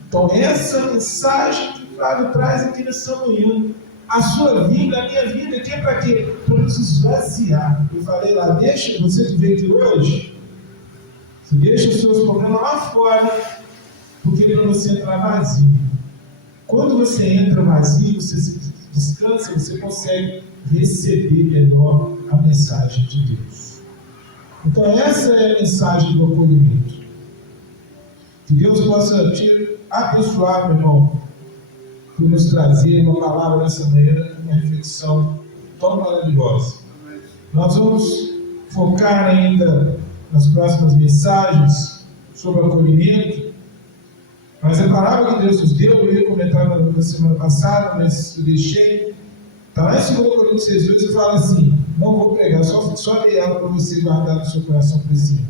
Então essa mensagem que o Flávio traz aqui nessa manhã, a sua vida, a minha vida, aqui é para quê? Para nos esvaziar. Eu falei lá, deixa você que veio aqui hoje, você deixa os seus problemas lá fora, porque é para você entrar vazio. Quando você entra vazio, você se descansa, você consegue receber melhor a mensagem de Deus. Então essa é a mensagem do acolhimento. Que Deus possa te abençoar, meu irmão, por nos trazer uma palavra nessa manhã, uma reflexão tão maravilhosa. Nós vamos focar ainda nas próximas mensagens sobre acolhimento, mas a palavra que Deus nos deu, eu ia comentar na semana passada, mas eu deixei. Está lá em 2 Coríntios 6,8 e fala assim: não vou pregar, só ler ela para você guardar no seu coração para esse ano.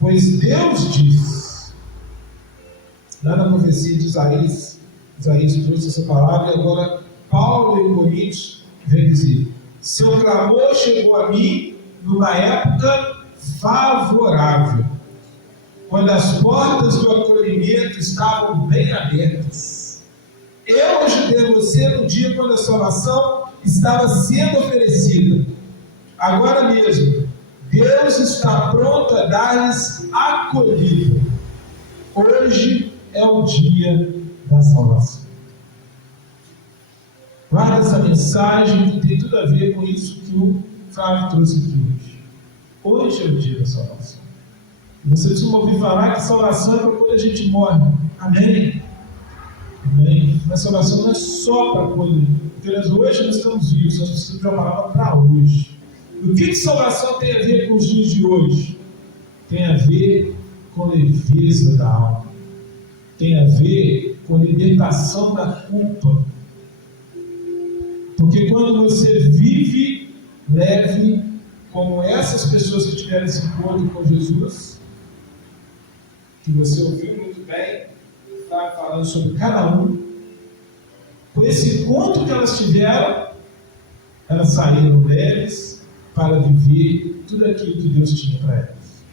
Pois Deus diz, lá na profecia de Isaías trouxe essa palavra, e agora Paulo em Coríntios vem dizer: seu clamor chegou a mim numa época favorável, quando as portas do acolhimento estavam bem abertas. Eu ajudei você no dia quando a salvação estava sendo oferecida. Agora mesmo, Deus está pronto a dar-lhes acolhida. Hoje é o dia da salvação. Guarda essa mensagem que tem tudo a ver com isso que o Flávio trouxe aqui hoje. Hoje é o dia da salvação. Você costuma ouvir falar que salvação é para quando a gente morre. Amém? Amém? Mas salvação não é só para quando. Porque hoje nós estamos vivos, nós precisamos de uma palavra para hoje. E o que salvação tem a ver com os dias de hoje? Tem a ver com leveza da alma. Tem a ver com libertação da culpa. Porque quando você vive leve, como essas pessoas que tiveram esse encontro com Jesus, que você ouviu muito bem, está falando sobre cada um. Com esse encontro que elas tiveram, elas saíram leves para viver tudo aquilo que Deus tinha para elas.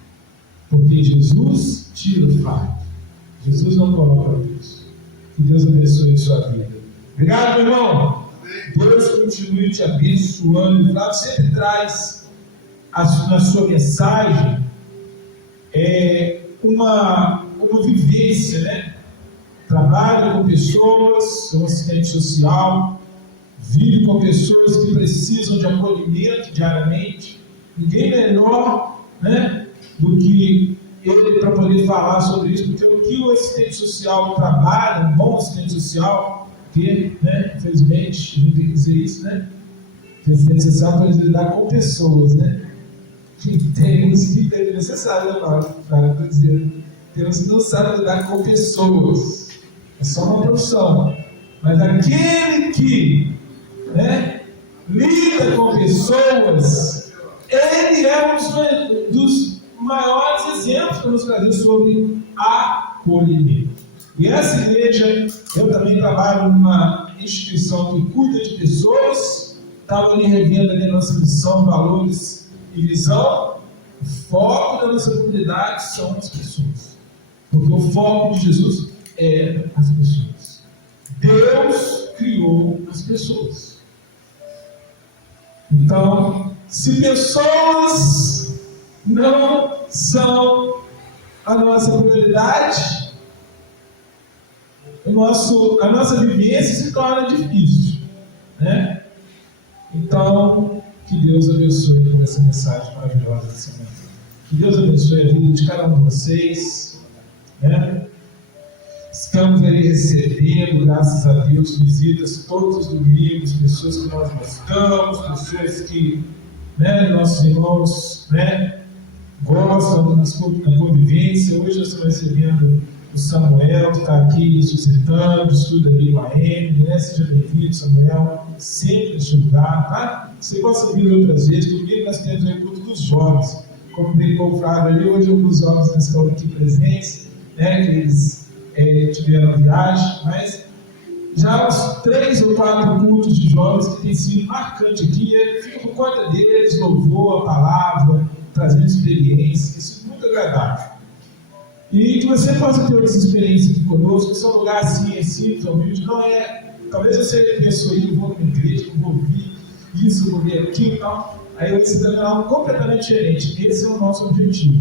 Porque Jesus tira o fardo. Jesus não coloca isso. Que Deus abençoe a sua vida. Obrigado, meu irmão. Deus continue te abençoando. O Flávio sempre traz na sua mensagem uma vivência, né? Trabalha com pessoas, é um assistente social, vive com pessoas que precisam de acolhimento diariamente. Ninguém melhor, né, do que ele para poder falar sobre isso, porque o que o assistente social trabalha, um bom assistente social, que, né, infelizmente, não tem que dizer isso, né? O assistente social pode lidar com pessoas, né? Que temos que ter necessário, estou dizendo. Temos que não saber lidar com pessoas. É só uma profissão. Mas aquele que, né, lida com pessoas, ele é um dos maiores exemplos para nos trazer sobre acolhimento. E essa igreja, eu também trabalho numa instituição que cuida de pessoas, estava ali revendo ali a nossa missão, valores e visão. O foco da nossa comunidade são as pessoas. Porque o foco de Jesus é as pessoas. Deus criou as pessoas. Então, se pessoas não são a nossa prioridade, a nossa vivência se torna difícil, né? Então, que Deus abençoe por essa mensagem maravilhosa dessa manhã. Que Deus abençoe a vida de cada um de vocês, né? Estamos aí recebendo, graças a Deus, visitas todos os domingos, pessoas que nós gostamos, pessoas que, né, nossos irmãos, né, gostam da convivência. Hoje nós estamos recebendo o Samuel, que está aqui nos visitando, estuda ali com a Emily, né? Seja bem-vindo, Samuel, sempre neste lugar, tá? Você possa vir outras vezes. Domingo nós temos o encontro dos jovens, como brincou o Flávio ali. Hoje alguns jovens estão aqui presentes, né, que eles tiveram viagem, mas já os 3 ou 4 cultos de jovens que tem sido marcante aqui, fica por conta deles, louvor, a palavra, trazendo experiência, isso é muito agradável. E que você possa ter essa experiência aqui conosco, esse é um lugar assim, simples, humilde, não é. Talvez você pensou aí, vou numa igreja, vou ouvir isso, vou ver aquilo e tal, aí você está vendo algo completamente diferente. Esse é o nosso objetivo.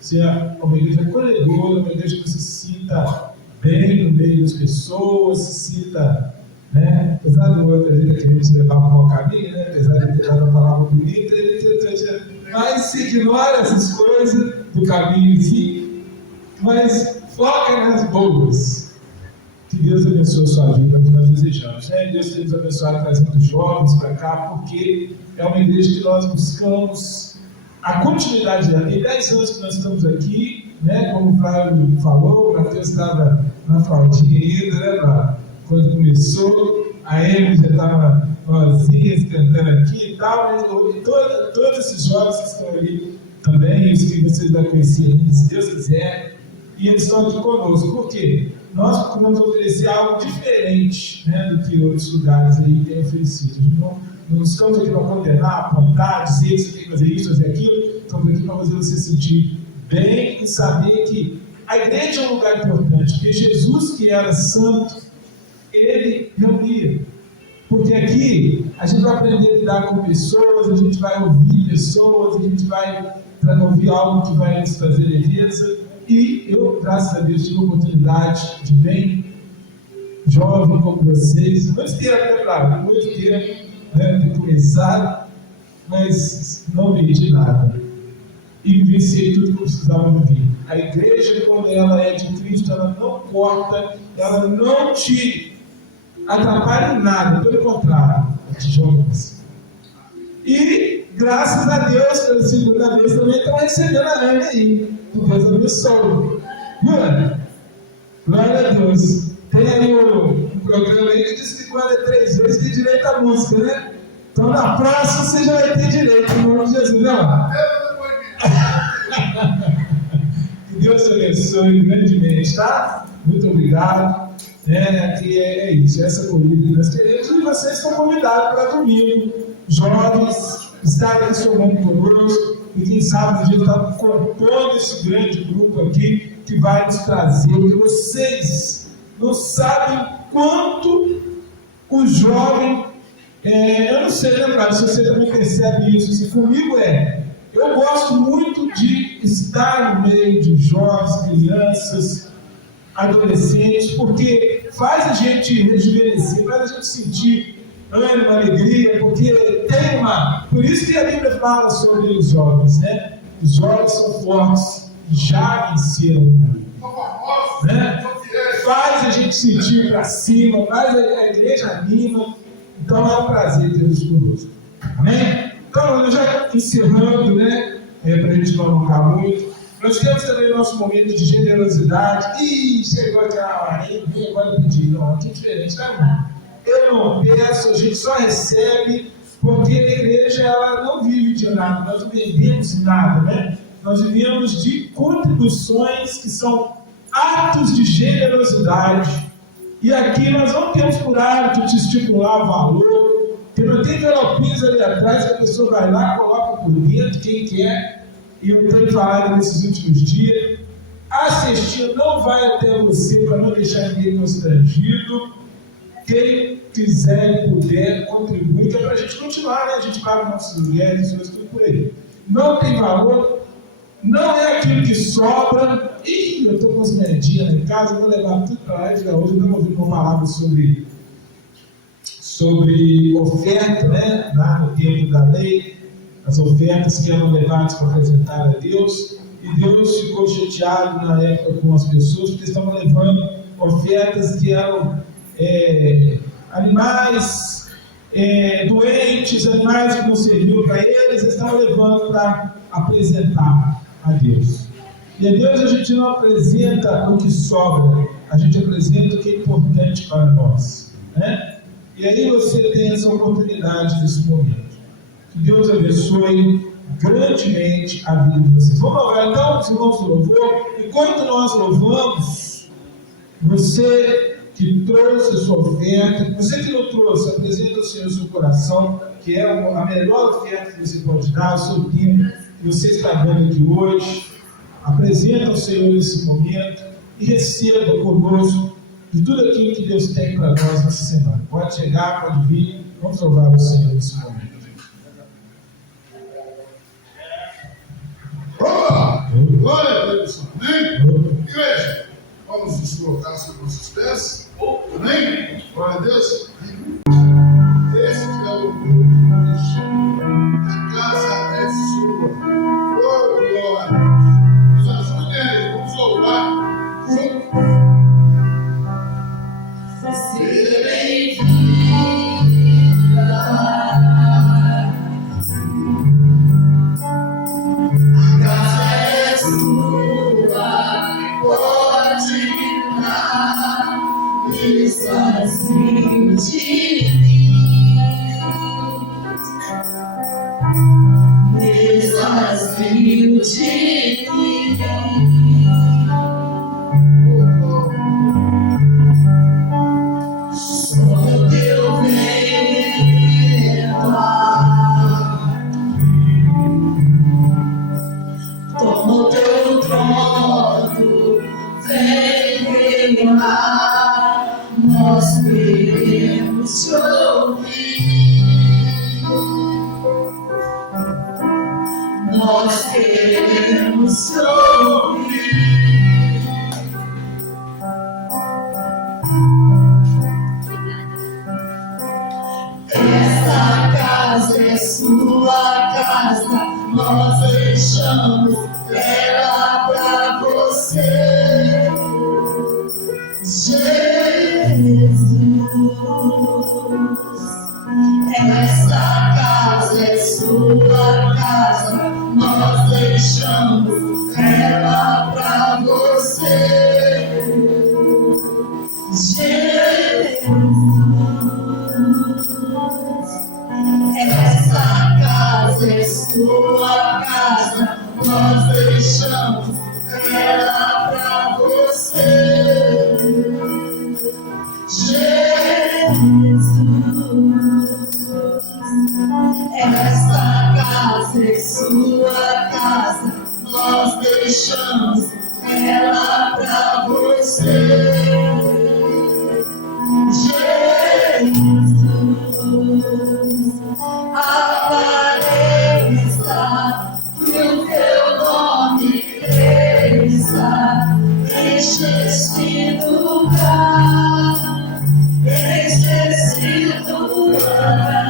Ser uma igreja acolhedora, uma igreja que você se sinta bem no meio das pessoas, se sinta, né? Apesar do outro gente querer te levar para um mau caminho, né? Apesar de ter dado uma palavra bonita, mas se ignora essas coisas do caminhozinho, mas foca nas boas. Que Deus abençoe a sua vida, que nós desejamos. Deus tem nos abençoado trazendo jovens para cá, porque é uma igreja que nós buscamos a continuidade dela. Tem 10 anos que nós estamos aqui, né? Como o Flávio falou, o Matheus estava na flautinha ainda, né? Quando começou, a Emily já estava sozinha, cantando aqui e tal, e todos esses jovens que estão ali também, os que vocês vão conhecer ainda, se Deus quiser, e eles estão aqui conosco. Por quê? Nós procuramos oferecer algo diferente, né, do que outros lugares aí têm oferecido. Não estamos aqui para condenar, apontar, dizer que você tem que fazer isso, fazer aquilo. Estamos aqui para fazer você sentir bem e saber que a igreja é um lugar importante, porque Jesus, que era santo, ele reunia. Porque aqui a gente vai aprender a lidar com pessoas, a gente vai ouvir pessoas, a gente vai ouvir algo que vai nos trazer leveza. E eu, graças a Deus, tive a oportunidade de bem jovem como vocês, muito tempo, né, Flávio? Muito tempo, né, de começar, mas não vendi nada. E vivenciei tudo que eu precisava viver. A igreja, quando ela é de Cristo, ela não corta, ela não te atrapalha em nada, pelo contrário, ela te joga para cima. E, graças a Deus, pela segunda vez também estão recebendo a Ana aí. Que Deus abençoe. Viu, Ana? Glória a Deus. Tem aí um programa aí que diz que quando é 3 vezes tem direito à música, né? Então na próxima você já vai ter direito, em nome de Jesus, não? Que Deus te abençoe grandemente, tá? Muito obrigado. E é isso, essa corrida que nós queremos. E vocês estão convidados para domingo. Jovens, estarem aqui somando conosco. E quem sabe um dia está compondo esse grande grupo aqui que vai nos trazer. Que vocês não sabem quanto o jovem. Eu não sei lembrar se você também percebe isso. Se comigo eu gosto muito de estar no meio de jovens, crianças, adolescentes, porque faz a gente rejuvenescer, faz a gente sentir ânimo, alegria, porque tem uma. Por isso que a Bíblia fala sobre os jovens, né? Os jovens são fortes, já venceram, né? Faz a gente sentir para cima, faz a igreja anima. Então é um prazer tê-los conosco. Amém? Então, já encerrando, né? Para a gente não alongar muito. Nós temos também o nosso momento de generosidade. Ih, chegou aquela hora, nem agora pedir. Não, aqui é diferente, tá, irmão? Eu não peço, a gente só recebe, porque a igreja ela não vive de nada, nós não vendemos nada, né? Nós vivemos de contribuições que são atos de generosidade. E aqui nós não temos por hábito de estipular valor, porque não tem envelopinhos ali atrás que a pessoa vai lá, coloca por dentro quem quer. E eu tenho falado nesses últimos dias, a cestinha não vai até você para não deixar ninguém constrangido. Quem quiser e puder contribuir, que é para a gente continuar, né? A gente paga nossos aluguéis, isso tudo por aí. Não tem valor, não é aquilo que sobra. Ih, eu estou com as moedinhas lá em casa, vou levar tudo para lá. Hoje eu não ouvi uma palavra sobre oferta, né? Lá no tempo da lei. As ofertas que eram levadas para apresentar a Deus, e Deus ficou chateado na época com as pessoas, porque estavam levando ofertas que eram animais doentes, animais que não serviam para eles estavam levando para apresentar a Deus. E a Deus a gente não apresenta o que sobra, a gente apresenta o que é importante para nós, né? E aí você tem essa oportunidade nesse momento. Que Deus abençoe grandemente a vida de vocês. Vamos louvar então, os irmãos do louvor. Enquanto nós louvamos, você que trouxe a sua oferta, você que não trouxe, apresenta ao Senhor o seu coração, que é a melhor oferta que você pode dar, o seu tempo que você está dando aqui hoje. Apresenta ao Senhor esse momento e receba conosco de tudo aquilo que Deus tem para nós nessa semana. Pode chegar, pode vir. Vamos louvar o Senhor nesse momento. Glória a Deus, amém? Igreja, vamos nos colocar sobre nossos pés, amém? Glória a Deus. Esse que é o louvor de Cristo. A casa é sua. Oh, glória. Nos ajude aí, vamos louvar. Seja bem-vinda. Sozinho de mim, sozinho de mim, só teu vento, como o teu trono vem queimar. Nós queremos te ouvir, nós queremos te ouvir. Essa casa é sua casa, nós deixamos ela pra você. Jesus, essa casa é sua casa, nós deixamos ela pra você. Jesus, essa casa é sua casa, nós deixamos ela Esta casa é sua casa, nós deixamos ela pra você. Jesus, apareça, que o teu nome cresça, enche este lugar, enche este lugar.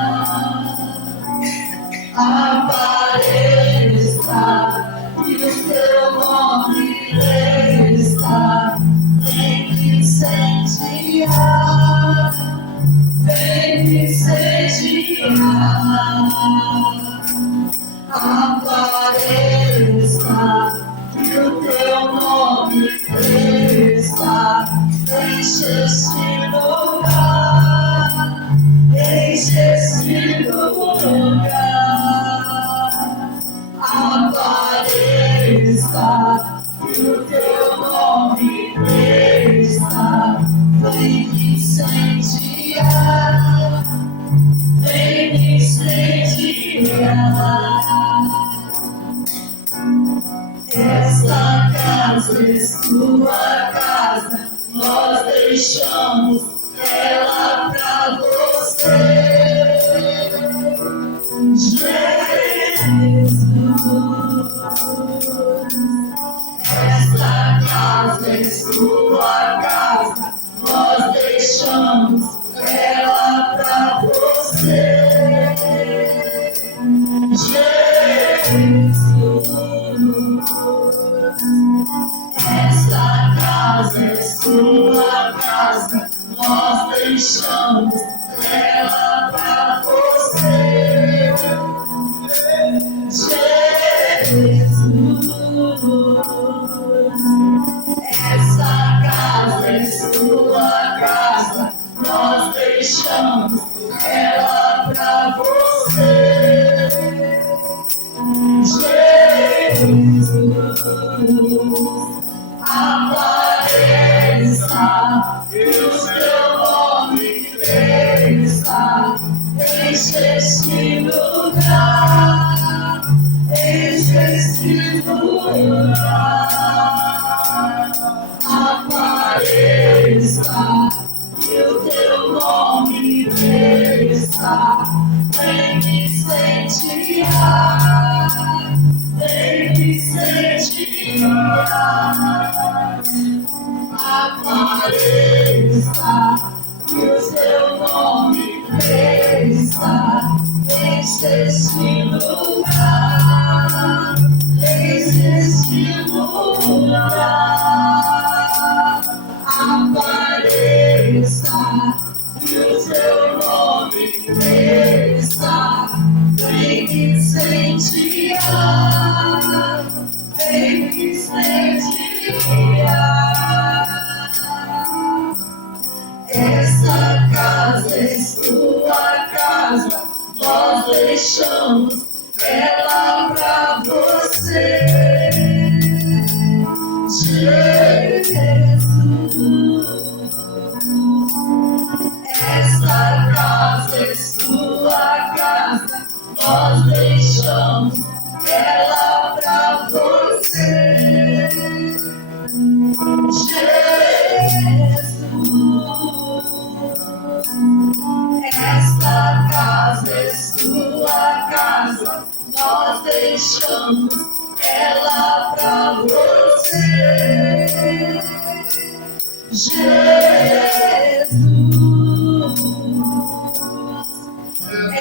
Apareça, que o teu nome cresça, vem me incendiar, vem me incendiar. Apareça, que o teu nome cresça, enche este lugar, enche este lugar. Apareça, que o teu nome cresça, vem me incendiar, vem me incendiar. Esta casa é sua casa, nós deixamos ela pra você. Jesus, esta casa é sua casa, nós deixamos ela pra você. Jesus, esta casa é sua casa, nós deixamos ela pra você. Jesus, essa casa é sua casa, nós deixamos ela pra você. Jesus, apareça, que o seu nome cresça, enche este lugar, enche este lugar. Apareça, que o teu nome cresça, vem me incendiar, vem me incendiar. Apareça, que o seu nome cresça, enche este lugar, enche este lugar. Apareça, que o seu nome cresça, vem me incendiar, vem me incendiar. Essa casa é sua casa, nós deixamos ela pra você. Jesus, essa casa é sua casa, nós deixamos ela pra você. Jesus, esta casa é sua casa, nós deixamos ela pra você. Jesus,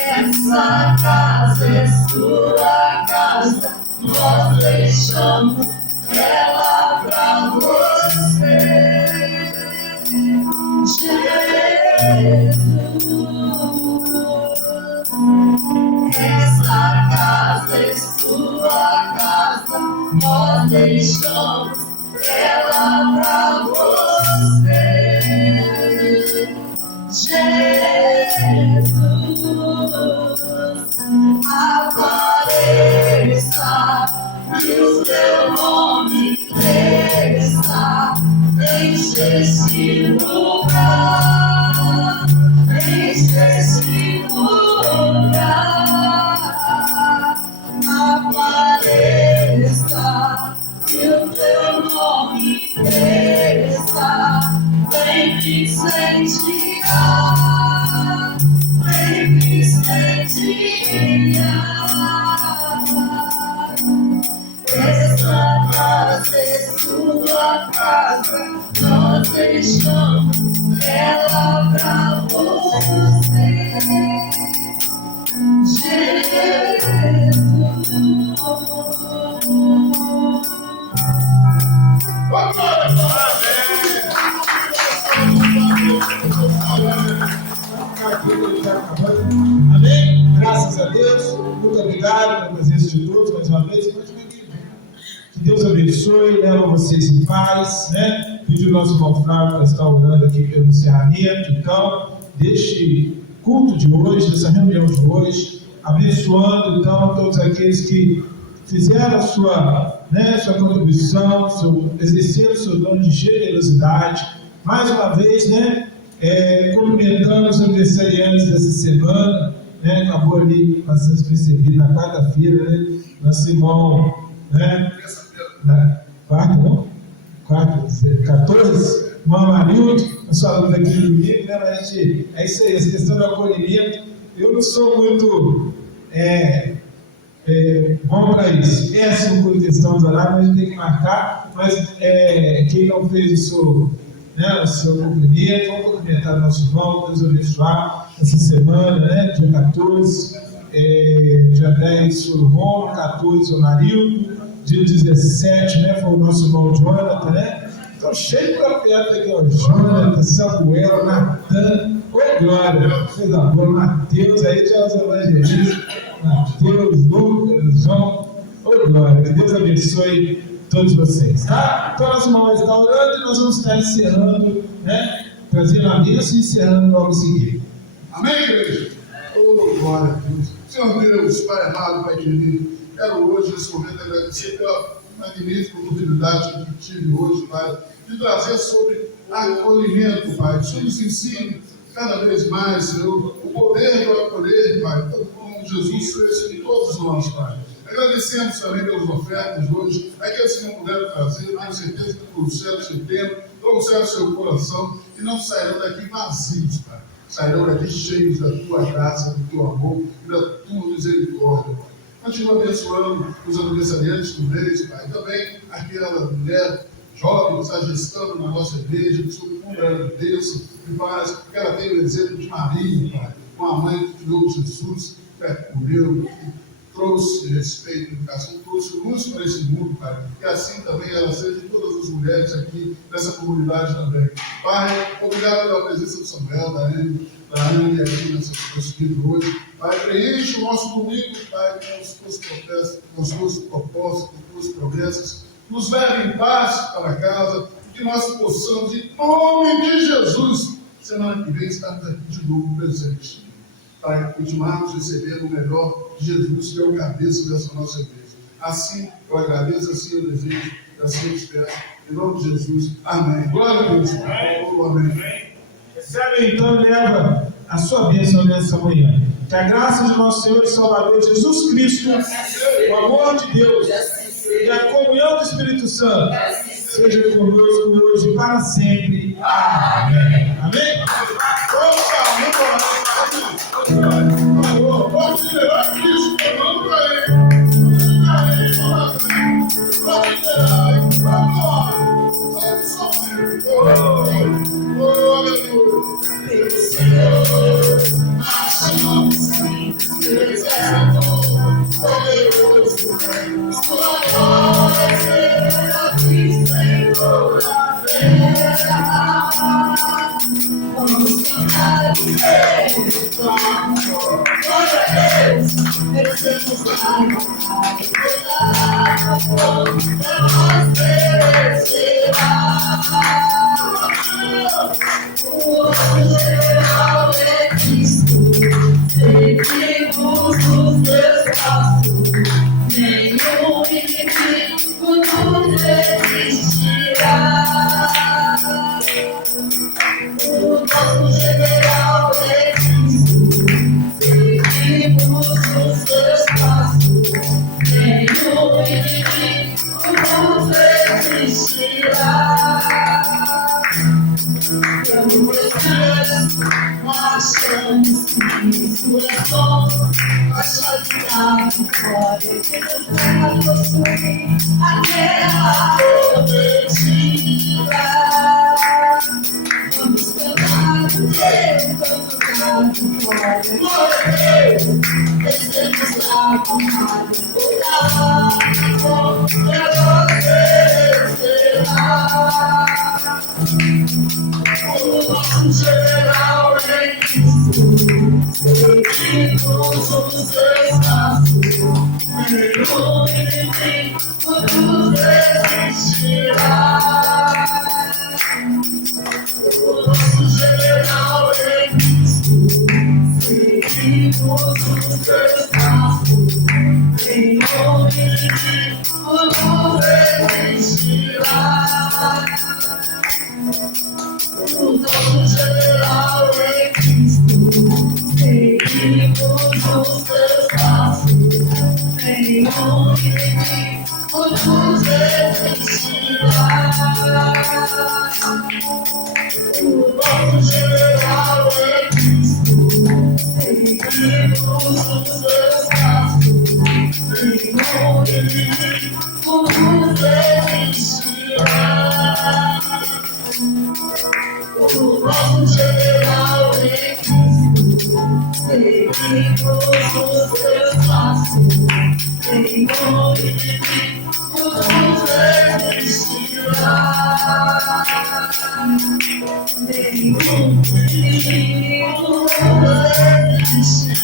essa casa é sua casa, nós deixamos ela pra você. Jesus, essa casa é sua casa, nós deixamos ela pra você. Jesus, apareça, que o teu nome cresça, enche este lugar, enche neste lugar, apareça, que o teu nome cresça, vem me incendiar, vem me incendiar. Essa casa é sua casa, nós deixamos ela pra você, Jesus. Amém? Graças a Deus. Muito obrigado pela presença de todos mais uma vez. Que Deus abençoe, leva vocês em paz, né? Pedir o nosso irmão Flávio para estar orando aqui pelo encerramento, então, deste culto de hoje, dessa reunião de hoje, abençoando, então, todos aqueles que fizeram a sua contribuição, exerceram o seu dom de generosidade, mais uma vez, né? Cumprimentando os aniversariantes dessa semana, né? Acabou ali passando despercebido na quarta-feira, né? Nosso irmão, né? Na quarta, não? 14, irmão Marildo, nós falamos aqui no domingo, né? Mas a gente, é isso aí, essa questão do acolhimento, eu não sou muito bom para isso, péssimo por questão do horário, mas a gente tem que marcar, mas quem não fez o seu cumprimento, vamos cumprimentar o nosso irmão, Deus abençoar essa semana, né? Dia 14, dia 10 o Romo, 14 o Marildo, dia 17, né, foi o nosso irmão Jonathan, né? Então, cheio de profeta aqui, ó, Jonathan, Samuel, Natan, glória, fez a boa, Mateus, aí tinha os evangelistas, Mateus, Lucas, João, glória, que Deus abençoe todos vocês, tá? Então, nosso irmão vai estar orando e nós vamos estar encerrando, né? Trazendo a bênção e encerrando logo em seguida. Amém, igreja? Glória a Deus. Senhor Deus, Pai amado, Pai querido, quero hoje, nesse momento, agradecer pela magnífica oportunidade que tive hoje, Pai, de trazer sobre acolhimento, Pai. O Senhor nos ensina cada vez mais, Senhor, o poder do acolher, Pai, como Jesus fez em todos nós, Pai. Agradecemos também pelas ofertas hoje, aqueles que não puderam trazer, tenho certeza que trouxeram o seu tempo, trouxeram o seu coração e não sairão daqui vazios, Pai. Sairão daqui cheios da tua graça, do teu amor e da tua misericórdia, Pai. Continua abençoando os aniversariantes do mês, Pai. Também aquela mulher jovem que está gestando na nossa igreja, que o Senhor cumpra ela de Deus e faz que ela tenha o exemplo de Maria, Pai. Uma mãe que criou Jesus, que acolheu, que trouxe respeito, educação, trouxe luz para esse mundo, Pai. Que assim também ela seja de todas as mulheres aqui dessa comunidade também. Pai, obrigado pela presença do Samuel, da Anne aqui nesse vídeo hoje. Pai, preenche o nosso domingo, Pai, com as tuas propostas, com as tuas promessas. Nos leve em paz para casa e que nós possamos, em nome de Jesus, semana que vem estarmos aqui de novo presentes. Pai, continuarmos recebendo o melhor de Jesus, que é o cabeça dessa nossa igreja. Assim eu agradeço, assim eu desejo, assim eu espero. Em nome de Jesus. Amém. Glória a Deus. Amém. Recebe então e leva a sua bênção nessa manhã. Que a graça de nosso Senhor e Salvador Jesus Cristo, o amor de Deus e a comunhão do Espírito Santo seja conosco hoje e para sempre. Amém. Amém? Pode liberar Cristo, falando para ele. Pode liberar, vamos lá. Nenhum inimigo nos resistirá. O nosso general é Cristo. ressurreição, a santidade, glória de Deus vai possuir a terra prometida. Vamos cantar Deus, vamos cantar glória a Deus. Descemos lá com a o nosso general em Cristo, seguimos os seus passos, nenhum inimigo nos resistirá. O nosso general em Cristo, seguimos os seus passos, nenhum inimigo nos resistirá. O nosso general em Cristo, seguimos os seus passos, nenhum inimigo nos resistirá. O nosso general em Cristo, seguimos os seus passos, nenhum inimigo nos resistirá. O nosso general em Cristo, seguimos os seus passos, nenhum inimigo nos resistirá. Nenhum inimigo nos resistirá.